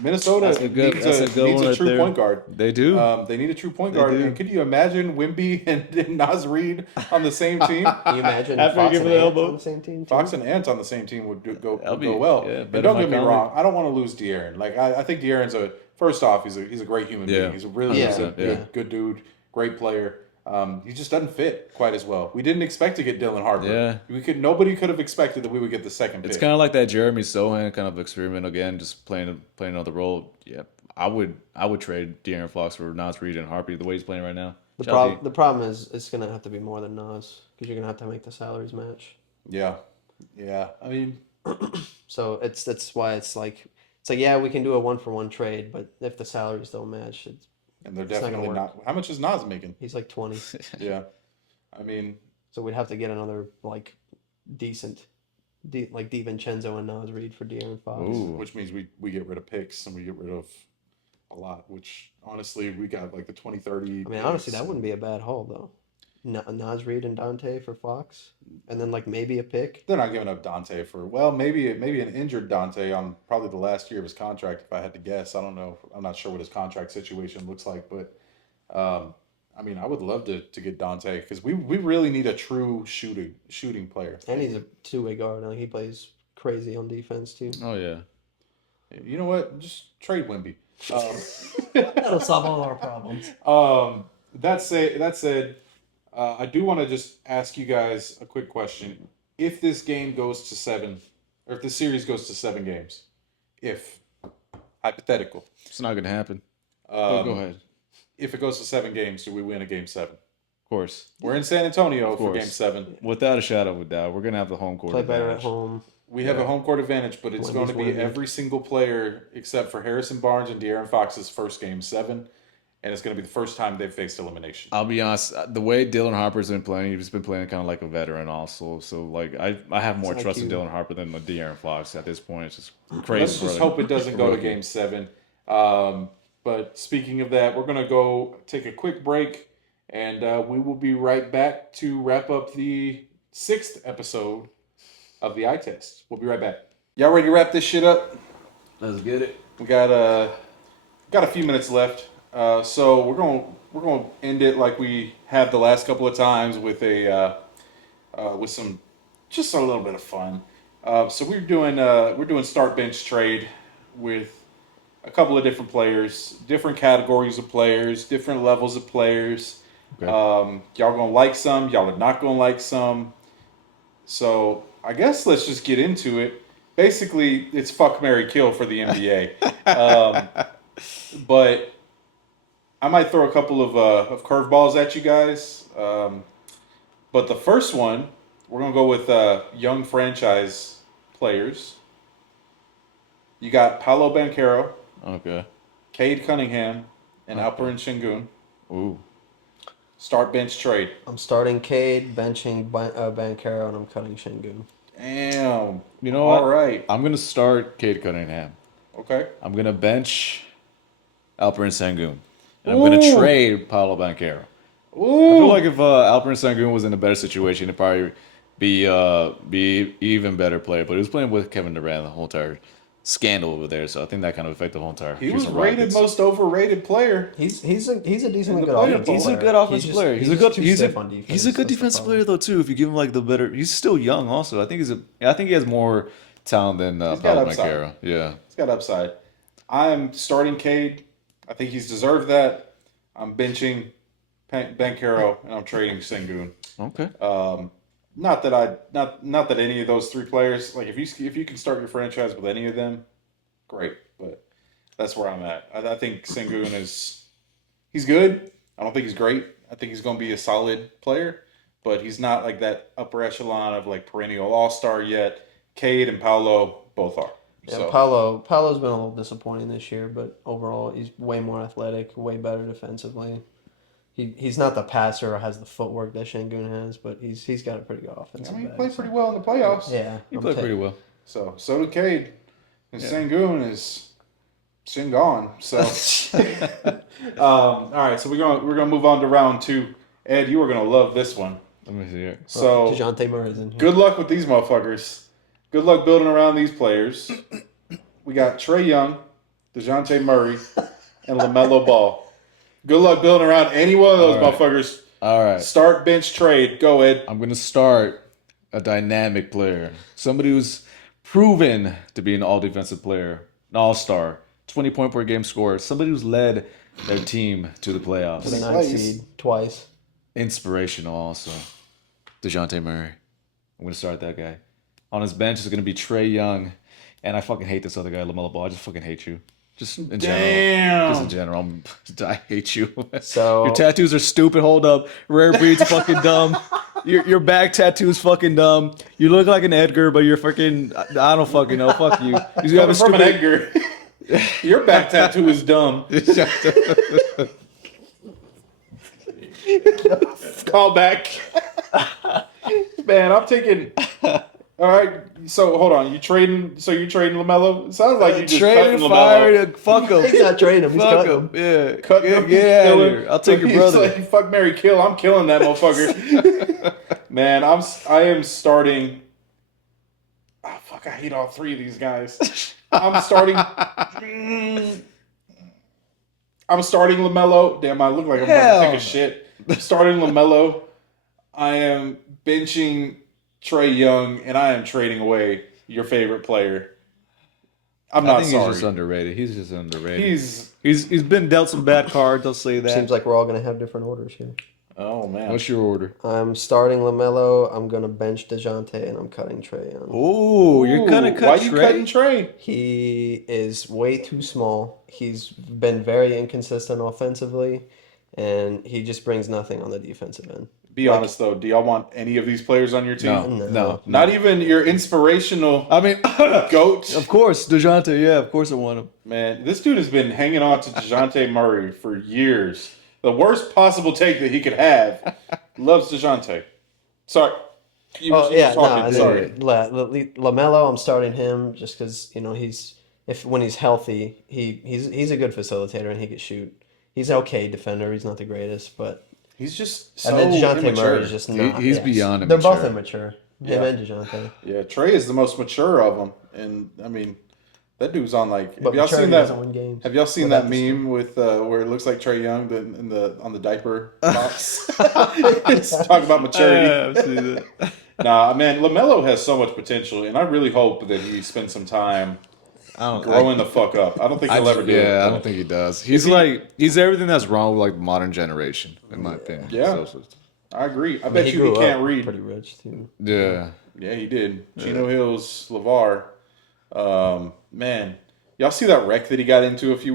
Minnesota That's a good needs one a right true there. point guard. They do. They need a true point They guard. do. And could you imagine Wimby and Nas Reed on the same team? Can you imagine After Fox you give and him the Ant elbow. on the same team? Too? Fox and Ant on the same team would go That'd be- well. yeah, And better don't Mike get me Conley. wrong, I don't want to lose De'Aaron. Like I think De'Aaron's first off, he's a great human Yeah. being. He's a really 100%, good dude, great player. He just doesn't fit quite as well. We didn't expect to get Dylan Harper. Yeah. Nobody could have expected that we would get the second pick. It's kind of like that Jeremy Sohan kind of experiment again, just playing another role. Yeah, I would trade De'Aaron Fox for Nas Reed and Harper the way he's playing right now. The problem is it's gonna have to be more than Nas because you're gonna have to make the salaries match. Yeah. I mean, So that's why it's like yeah, we can do a 1-for-1 trade, but if the salaries don't match, and they're It's not gonna definitely work. not. How much is Nas making? he's like 20. Yeah. I mean, So we'd have to get another like decent, like DiVincenzo and Nas Reed for De'Aaron Fox. Ooh. Which means we get rid of picks and we get rid of a lot. Which honestly, we got like the 2030. I mean, honestly, that wouldn't be a bad haul though. Nas Reed and Dante for Fox, and then like maybe a pick. They're not giving up Dante for maybe an injured Dante on probably the last year of his contract. If I had to guess, I don't know. I'm not sure what his contract situation looks like, but I mean, I would love to get Dante because we really need a true shooting player. And he's a two-way guard. Like he plays crazy on defense too. Oh yeah. You know what? Just trade Wemby. That'll solve all our problems. That said, I do want to just ask you guys a quick question. If this game goes to 7, or if the series goes to 7 games, if hypothetical, It's not gonna happen. um, Go ahead. if it goes to 7 games, do we win a game 7? Of course. We're in San Antonio for course. game 7. Without a shadow of a doubt, we're gonna have the home court Play better at advantage. home. We have a home court advantage, but it's Wemby's going to be Wemby. every single player except for Harrison Barnes and De'Aaron Fox's first game 7, and it's going to be the first time they've faced elimination. I'll be honest. The way Dylan Harper's been playing, he's been playing kind of like a veteran, also. So like, I have more It's trust in IQ. Dylan Harper than De'Aaron Fox at this point. It's just crazy. Let's just hope it doesn't go to Rookie. game 7. But speaking of that, we're going to go take a quick break, and we will be right back to wrap up the 6th episode of the eye test. We'll be right back. Y'all ready to wrap this shit up? Let's get it. We got a few minutes left, so we're going to end it like we have the last couple of times with with some just a little bit of fun. So we're doing start bench trade with a couple of different players, different categories of players, different levels of players. Okay. Y'all gonna like some, y'all are not gonna like some. So I guess let's just get into it. Basically, it's fuck, marry, kill for the NBA. But I might throw a couple of curveballs at you guys. But the first one, we're going to go with young franchise players. You got Paolo Banchero, Okay. Cade Cunningham, and Alperen Şengün. Ooh. Start bench trade. I'm starting Cade, benching Banchero, and I'm cutting Şengün. Damn. You know All what? right. I'm gonna start Cade Cunningham. Okay. I'm gonna bench Alperen Şengün, and I'm gonna trade Paolo Banchero. I feel like if Alperen Şengün was in a better situation, he'd probably be even better player. But he was playing with Kevin Durant the whole entire scandal over there, so I think that kind of affected the whole entire. He was Houston rated Rockets. most overrated player. He's a decently the good playoff offensive He's player. a good offensive just- player. He's a just good. too He's stiff on a defense. he's a good That's the defensive problem. player though too. If you give him like the better, he's still young. Also, I think he has more talent than got Paolo upside. Banchero. Yeah. He's got upside. I'm starting Cade. I think he's deserved that. I'm benching Banchero and I'm trading Şengün. Okay. Not that any of those 3 players, like if you can start your franchise with any of them, great. But that's where I'm at. I think Şengün he's good. I don't think he's great. I think he's going to be a solid player, but he's not like that upper echelon of like perennial all-star yet. Cade and Paolo both are. Yeah, So Paolo's been a little disappointing this year, but overall he's way more athletic, way better defensively. He's not the passer or has the footwork that Şengün has, but he's got a pretty good offensive. I mean, he bag, played so- pretty well in the playoffs. Yeah, He I'm played ta- pretty well. So did Cade. And Yeah. Şengün is gone. So all right, so we're gonna move on to round 2. Ed, you are gonna love this one. Let me see here. So DeJounte Murray's in here. good luck with these motherfuckers. Good luck building around these players. We got Trae Young, DeJounte Murray, and LaMelo Ball. Good luck building around any one of those All right. motherfuckers. All right. Start bench trade. Go, Ed. I'm going to start a dynamic player. Somebody who's proven to be an all-defensive player, an all-star, 20-point per game scorer, somebody who's led their team to the The playoffs. 9 Nice. seed twice. Inspirational also. DeJounte Murray. I'm going to start that guy. On his bench is going to be Trae Young. And I fucking hate this other guy, LaMelo Ball. I just fucking hate you. Just in general. Damn. Just in general. I hate you. So- Your tattoos are stupid. Hold up. Rare breed's fucking dumb. Your back tattoo's fucking dumb. You look like an Edgar, but you're fucking... I don't fucking know. Fuck you. You have Coming a from an stupid... Edgar. Your back tattoo is dumb. Call back. Man, I'm taking. All right, so hold on. You trading? So you're trading Lamelo? It sounds like you just cutting Trading, Lamelo. fired, fuck him. He's not trading him. He's Fuck cutting him. him. Yeah, Cutting him, get out of killing. here. I'll take your He's brother. like, fuck, Mary, kill. I'm killing that motherfucker. Man, I am starting. Oh, fuck, I hate all three of these guys. I'm starting. I'm starting Lamelo. Damn, I look like I'm about to Hell take no. a shit. I'm starting Lamelo. I am benching Trae Young, and I am trading away your favorite player. I'm I not think sorry. he's just underrated. He's just underrated. He's He's been dealt some bad cards. I'll say that. Seems like we're all gonna have different orders here. oh man. What's your order? I'm starting Lamelo. I'm gonna bench DeJounte, and I'm cutting Trae Young. Oh, you're gonna cut Why Trey? you cutting Trae? He is way too small. He's been very inconsistent offensively, and he just brings nothing on the defensive end. Be honest though, do y'all want any of these players on your team? No. Not even your inspirational I mean, goat. of course, DeJounte. Yeah, of course I want him. Man, this dude has been hanging on to DeJounte Murray for years. The worst possible take that he could have. Loves DeJounte. Sorry. You Oh were yeah, talking. Sorry. Lamelo. I'm starting him just because when he's healthy, he's a good facilitator and he can shoot. He's an okay defender. He's not the greatest, but He's just so and then DeJounte immature. Murray is just not. He's beyond They're both immature. immature. Him Yeah. and DeJounte. Yeah, Trey is the most mature of them, and I mean, that dude's on like. But Have y'all seen maturity that? doesn't win games. Have y'all seen Without that the meme with where it looks like Trey Young on the diaper box? It's talking about maturity. I've seen that. Nah, man, LaMelo has so much potential, and I really hope that he spends some time growing the fuck up. I don't think he'll ever do it. Yeah, I but- don't think he does. He's everything that's wrong with like the modern generation, in my opinion. Yeah. So- I agree. I I mean, bet he you grew he can't up read. pretty rich too. yeah. Yeah, he did. Chino Hills, LeVar. Man, y'all see that wreck that he got into a few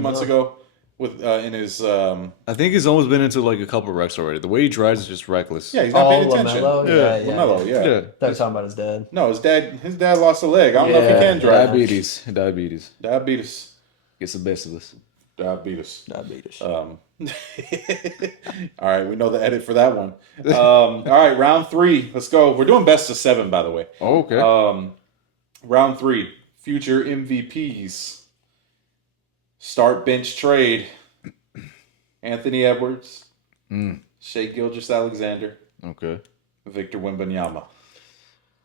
months ago with in his. I think he's almost been into like a couple of wrecks already. The way he drives is just reckless. Yeah, he's not paying attention. LaMelo? Yeah. LaMelo, yeah. They're talking about his dad. No, his dad lost a leg. I don't know if he can drive. Diabetes. Gets the best of us. Diabetes. Diabetes. All right, we know the edit for that one. All right, round 3. Let's go. We're doing best of 7, by the way. Oh, okay. Round 3. Future MVPs. Start bench trade. Anthony Edwards. Shea Gilgeous-Alexander. Okay. Victor Wembanyama.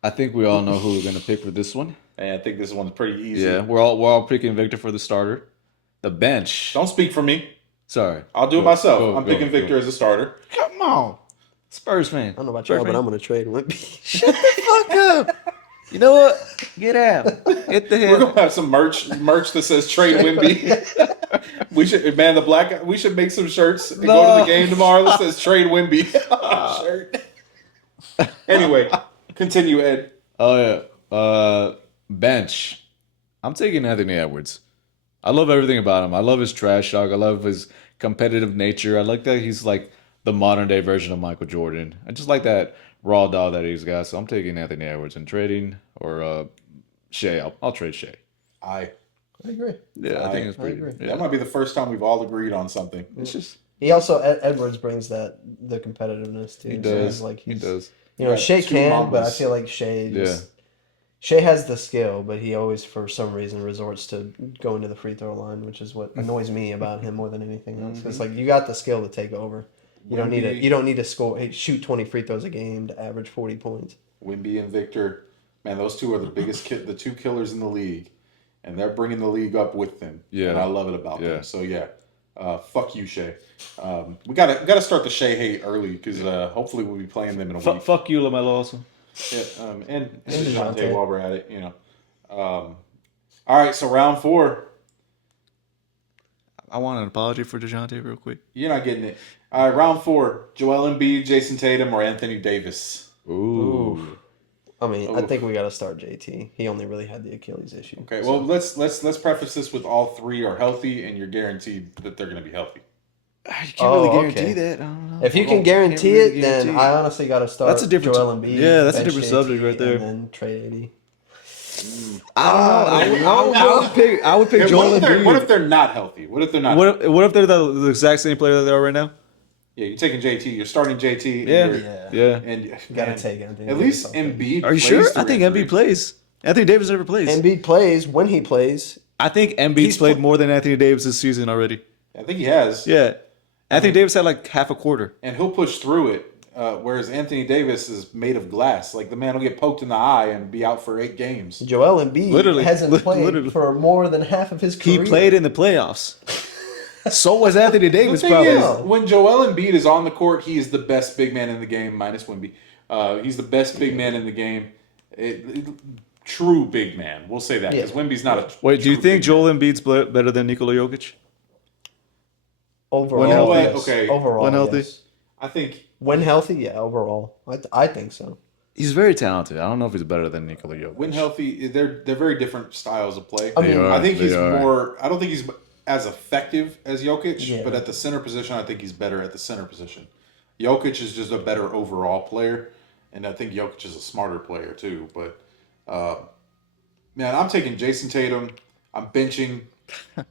I think we all know who we're gonna pick for this one. And I think this one's pretty easy. Yeah, we're all picking Victor for the starter. The bench. Don't speak for me. Sorry. I'll do it myself. go, I'm go, picking Victor as a starter. Come on. Spurs fan. I don't know about Spurs y'all, but fan. I'm gonna trade Wemby. Shut the fuck up. You know what? Get out. Hit the We're head. gonna have some merch that says trade Wemby. We should make some shirts and go to the game tomorrow that says trade Wemby shirt. Anyway, continue, Ed. Oh yeah. Bench. I'm taking Anthony Edwards. I love everything about him. I love his trash talk. I love his competitive nature. I like that he's like the modern day version of Michael Jordan. I just like that raw dog that he's got. So I'm taking Anthony Edwards and trading or Shea. I'll trade Shea. I agree. Yeah, I think it's pretty. agree. Yeah. That might be the first time we've all agreed on something. It's just He also Edwards brings the competitiveness too. he So does. he's like He does. You know, Right, Shea two can, but I Mambas. feel like Shea just Yeah. Shea has the skill, but he always, for some reason, resorts to going to the free throw line, which is what annoys me about him more than anything else. It's like you got the skill to take over. You don't need to shoot 20 free throws a game to average 40 points. Wemby and Victor, man, those two are the biggest the two killers in the league, and they're bringing the league up with them. Yeah. and I love it about Yeah. them. So yeah, fuck you, Shea. We gotta start the Shea hate early because hopefully we'll be playing them in a week. Fuck you, LaMelo. Also. Yeah, and DeJounte. DeJounte while we're at it, you know. All right, so round 4, I want an apology for DeJounte real quick. you're not getting it. All right, round 4, Joel Embiid, Jason Tatum, or Anthony Davis. Ooh. I mean, I Oof. think we got to start JT. He only really had the Achilles issue. Okay, well let's preface this with all 3 are healthy, and you're guaranteed that they're going to be healthy. You can't Oh, really guarantee okay. that. I don't know. If you can guarantee really it, then guarantee I it. honestly got to start. That's a different- Joel Embiid. yeah, that's a bench different JT, subject right there. And then trade AD. I would pick Joel What if Embiid. they're not healthy? What if they're not? What if they're the exact same player that they are right now? Yeah, you're taking JT. You're starting JT. Yeah. And Yeah. and You gotta man, take Anthony at Davis least off there. Embiid. Are you plays sure? through I think injury. Embiid plays. Anthony Davis never plays. Embiid plays when he plays. I think Embiid's He's played pl- more than Anthony Davis this season already. I think he has. Yeah. Anthony Davis had like half a quarter. And he'll push through it. Whereas Anthony Davis is made of glass. Like the man will get poked in the eye and be out for 8 games. Joel Embiid Literally. hasn't played Literally. for more than half of his He career. played in the playoffs. So was Anthony The Davis thing probably. is, when Joel Embiid is on the court, he is the best big man in the game, minus Wemby. He's the best big man in the game. True big man. We'll say that because Yeah. Wemby's not a. Wait, do you true think big Joel man. Embiid's better than Nikola Jokic? Overall, When You know what? yes. Okay. Overall, When healthy? yes. I think When healthy, yeah. Overall, I think so. He's very talented. I don't know if he's better than Nikola Jokic. when healthy, they're very different styles of play. I mean, I think he's They are. more. I don't think he's as effective as Jokic, Yeah. but at the center position, I think he's better at the center position. Jokic is just a better overall player, and I think Jokic is a smarter player too. But man, I'm taking Jason Tatum. I'm benching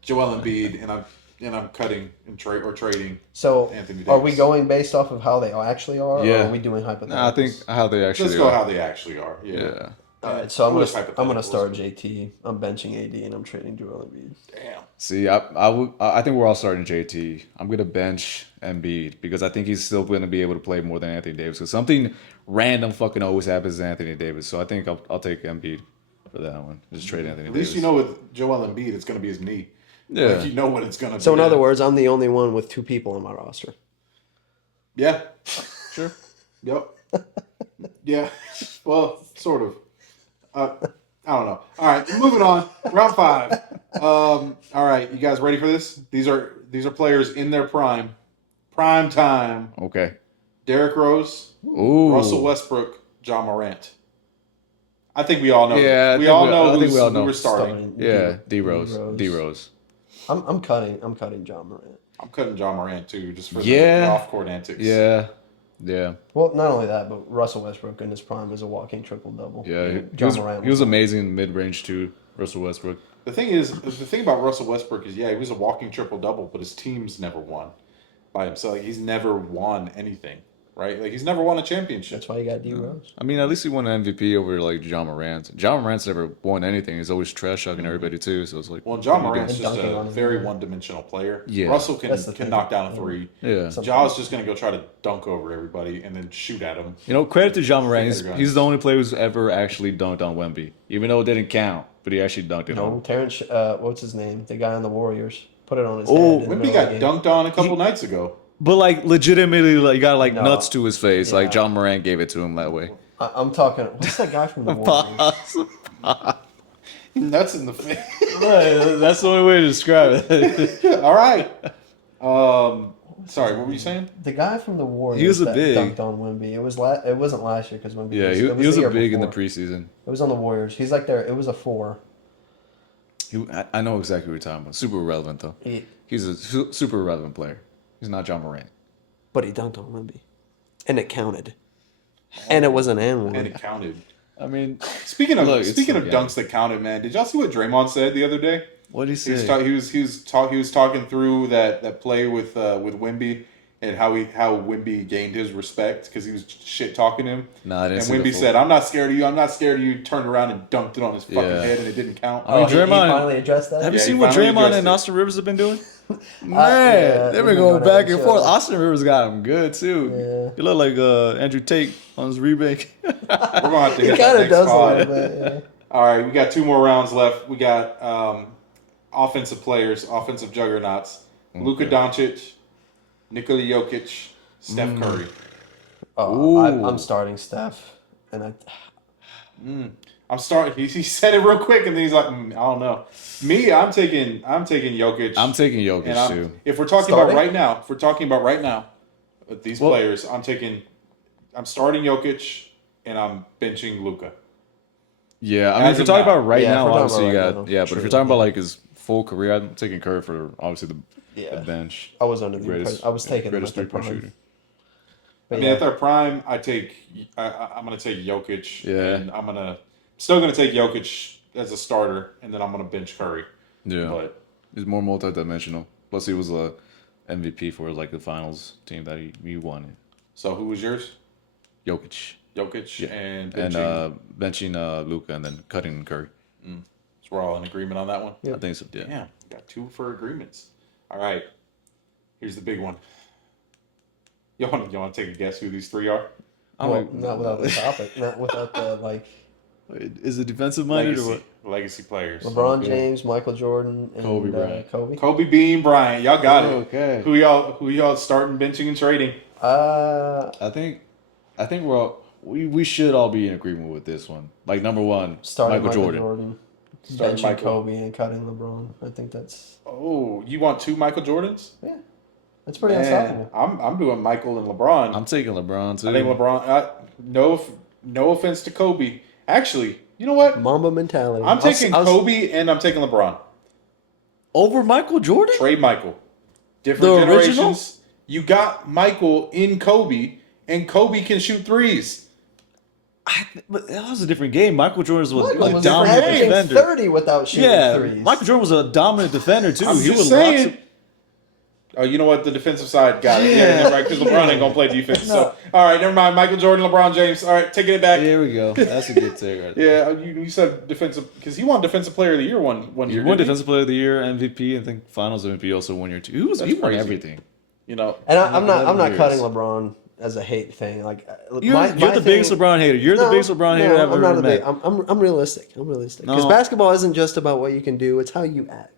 Joel Embiid, and I'm cutting and trading. So, Anthony are we Davis. going based off of how they actually are, or Yeah. are we doing hypotheticals? Nah, I think how they actually Let's go are. how they actually are. Yeah. Yeah. All right, so I'm What is gonna hypotheticals? start JT. I'm benching AD and I'm trading Joel Embiid. Damn. See, I think we're all starting JT. I'm gonna bench Embiid because I think he's still gonna be able to play more than Anthony Davis. Because something random fucking always happens to Anthony Davis. So I think I'll take Embiid for that one. Just trade Anthony At Davis. least you know with Joel Embiid, it's going to be his knee. Yeah. Like, you know what it's going to be. So in other words, I'm the only one with 2 people on my roster. Yeah. Sure. Yep. Yeah. Well, sort of. I don't know. All right, moving on. Round 5. All right, you guys ready for this? These are players in their prime. Prime time. Okay. Derrick Rose, Ooh. Russell Westbrook, John Morant. I think we all know. Yeah, we all know I think who's, we all who know. we're starting. Yeah, D Rose. Rose. D Rose. I'm cutting John Morant. I'm cutting John Morant too, just for Yeah. the off-court antics. Yeah. Yeah. Well, not only that, but Russell Westbrook in his prime is a walking triple double. Yeah. He John was, Morant he was amazing mid range too, Russell Westbrook. The thing about Russell Westbrook is, yeah, he was a walking triple double, but his teams never won by himself. Like, he's never won anything, right? Like, he's never won a championship. That's why you got D Rose. I mean, at least he won an MVP over like John Morant. John Morant's never won anything. He's always trash talking everybody too. So it's like, Well, John what are you Morant's And just dunking a on him, very yeah. one-dimensional player. Yeah. Russell can That's the thing. knock down a three. doing? Yeah. Jaw's just going to go try to dunk over everybody and then shoot at him. You know, credit to John Morant. Finger guns. He's the only player who's ever actually dunked on Wemby, even though it didn't count. But he actually dunked it on No, him. Terrence. What's his name? The guy on the Warriors. Put it on his Oh, head. in the Wemby middle got of the game. dunked on a couple nights ago. But like, legitimately, like, you got like No. nuts to his face. Yeah. Like John Morant gave it to him that way. I'm talking. What's that guy from the Warriors? Nuts in the face. That's the only way to describe it. All right. Sorry, what were you saying? The guy from the Warriors. He was a that big. dunked on Wemby. It was it wasn't last year because Wemby. Yeah, was, he it was the a year big in the before. preseason. It was on the Warriors. He's like there. It was a 4. I know exactly what you're talking about. Super irrelevant though. He's a super irrelevant player. He's not John Morant. But he dunked on Wemby, and it counted. And it was an and one. And it counted. I mean, Speaking of Look, it's speaking of okay. dunks that counted, man, did y'all see what Draymond said the other day? what did he He say? was talking through that play with Wemby and how Wemby gained his respect because he was shit talking him. Nah, I didn't And see the Wemby full- said, "I'm not scared of you. I'm not scared of you." Turned around and dunked it on his fucking Yeah. head, and it didn't count. I mean, he Draymond- finally addressed that. Have you Yeah, seen he what finally Draymond addressed and it. Austin Rivers have been doing? Man, yeah, they've they've been been going going back at and each forth. other. Austin Rivers got him good too. Yeah. He looked like Andrew Tate on his remake. We're gonna have to He hit that kind of next does a pod. little bit. Yeah. All right, we got 2 more rounds left. We got offensive players, offensive juggernauts: Luka Doncic, Nikola Jokic, Steph Curry. Oh, Ooh. I'm starting Steph, and I'm starting. He said it real quick, and then he's like, I don't know. Me, I'm taking Jokic. I'm taking Jokic and too. if we're talking Starting? about right now, with these Well- players, I'm starting Jokic, and I'm benching Luka. Yeah, I mean, As if you're of talking now. about right Yeah, if now, we're talking obviously you about right got now, yeah. But if true, you're talking about yeah. like his full career, I'm taking Curry for obviously the yeah, bench. I was under the Greatest, impression. I was taking him greatest at their 3-point prime. shooter. But I mean, yeah, at their prime, I'm gonna take Jokic, Yeah. and still gonna take Jokic as a starter, and then I'm gonna bench Curry. Yeah, But he's more multi-dimensional. Plus, he was MVP for like the finals team that he won. So who was yours? Jokic. Jokic and And benching. Luka and then cutting Curry. So we're all in agreement on that one. I think so. Yeah. Yeah, we got 2 for agreements. All right, here's the big one. You want to take a guess who these 3 are? Well, not without the topic, not without the like Is it defensive minded or Legacy, what? legacy players. LeBron James, Michael Jordan, and Kobe Bryant. Kobe. Kobe Bean Bryant. Y'all got it. Okay. Who y'all starting, benching, and trading? I think we should all be in agreement with this one. Like number one, Starting Michael Jordan. Starting benching Michael. Kobe and cutting LeBron. I think that's Oh, you want 2 Michael Jordans? that's pretty Man, unstoppable. I'm doing Michael and LeBron. I'm taking LeBron too. I think LeBron. No offense to Kobe. Actually, you know what? Mamba mentality. I'm taking Kobe and I'm taking LeBron. over Michael Jordan. Trade Michael. Different The generations. original? You got Michael in Kobe, and Kobe can shoot threes. But that was a different game. Michael Jordan was Michael a was dominant averaging defender. 30 without shooting Yeah, threes. Michael Jordan was a dominant defender too. I'm He just would saying. lock some- Oh, you know what? The defensive side got it. Yeah. Yeah, right. Because LeBron ain't gonna play defense. So, all right, never mind. Michael Jordan, LeBron James. All right, taking it back. There we go. That's a good take right there. Yeah, you said defensive because he won defensive player of the year one He year. won didn't Defensive Player of the Year, MVP, I think Finals MVP also 1 year too. He won crazy. everything. You know, And I'm not 11 cutting years. LeBron as a hate thing. Like You're the biggest LeBron hater. You're the biggest LeBron hater I've I'm not ever a big, met. I'm realistic. I'm realistic because No. basketball isn't just about what you can do; it's how you act.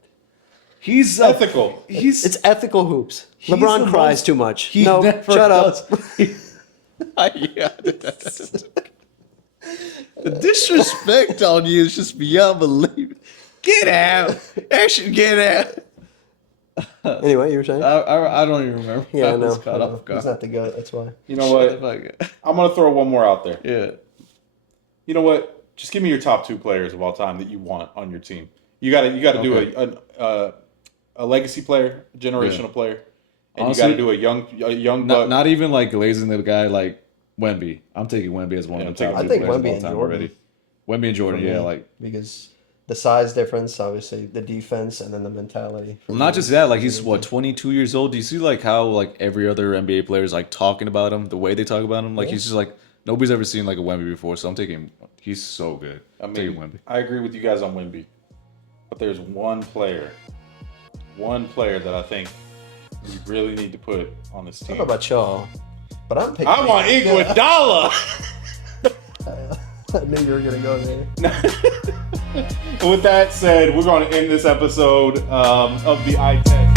He's ethical. It's ethical hoops. He's LeBron the cries most- too much. He No, never shut does. up. Yeah. The disrespect on you is just beyond belief. Get out. Actually, get out. Anyway, you were saying? I don't even remember. Yeah, I know. was caught I off know. guard. He's not the goat. That's why. you know what? I'm gonna throw one more out there. Yeah. You know what? Just give me your top 2 players of all time that you want on your team. You got to do a legacy player, a generational player, and Honestly, you got to do a young buck. Not even like glazing the guy like Wemby. I'm taking Wemby as one Yeah, of the top I 2 think players of Wemby all and time Jordan. already. Wemby and Jordan, For yeah, me, like because the size difference, obviously, the defense, and then the mentality. For not me just is that, like he's everything. what 22 years old. Do you see like how like every other NBA player is like talking about him, the way they talk about him? Like he's just like nobody's ever seen like a Wemby before. So I'm taking. He's so good. I'm taking Wemby. I agree with you guys on Wemby, but there's one player that I think you really need to put on this I team. don't know about y'all, but I'm picking. I want Iguodala. I knew you were gonna go there. With that said, we're going to end this episode of the eye test.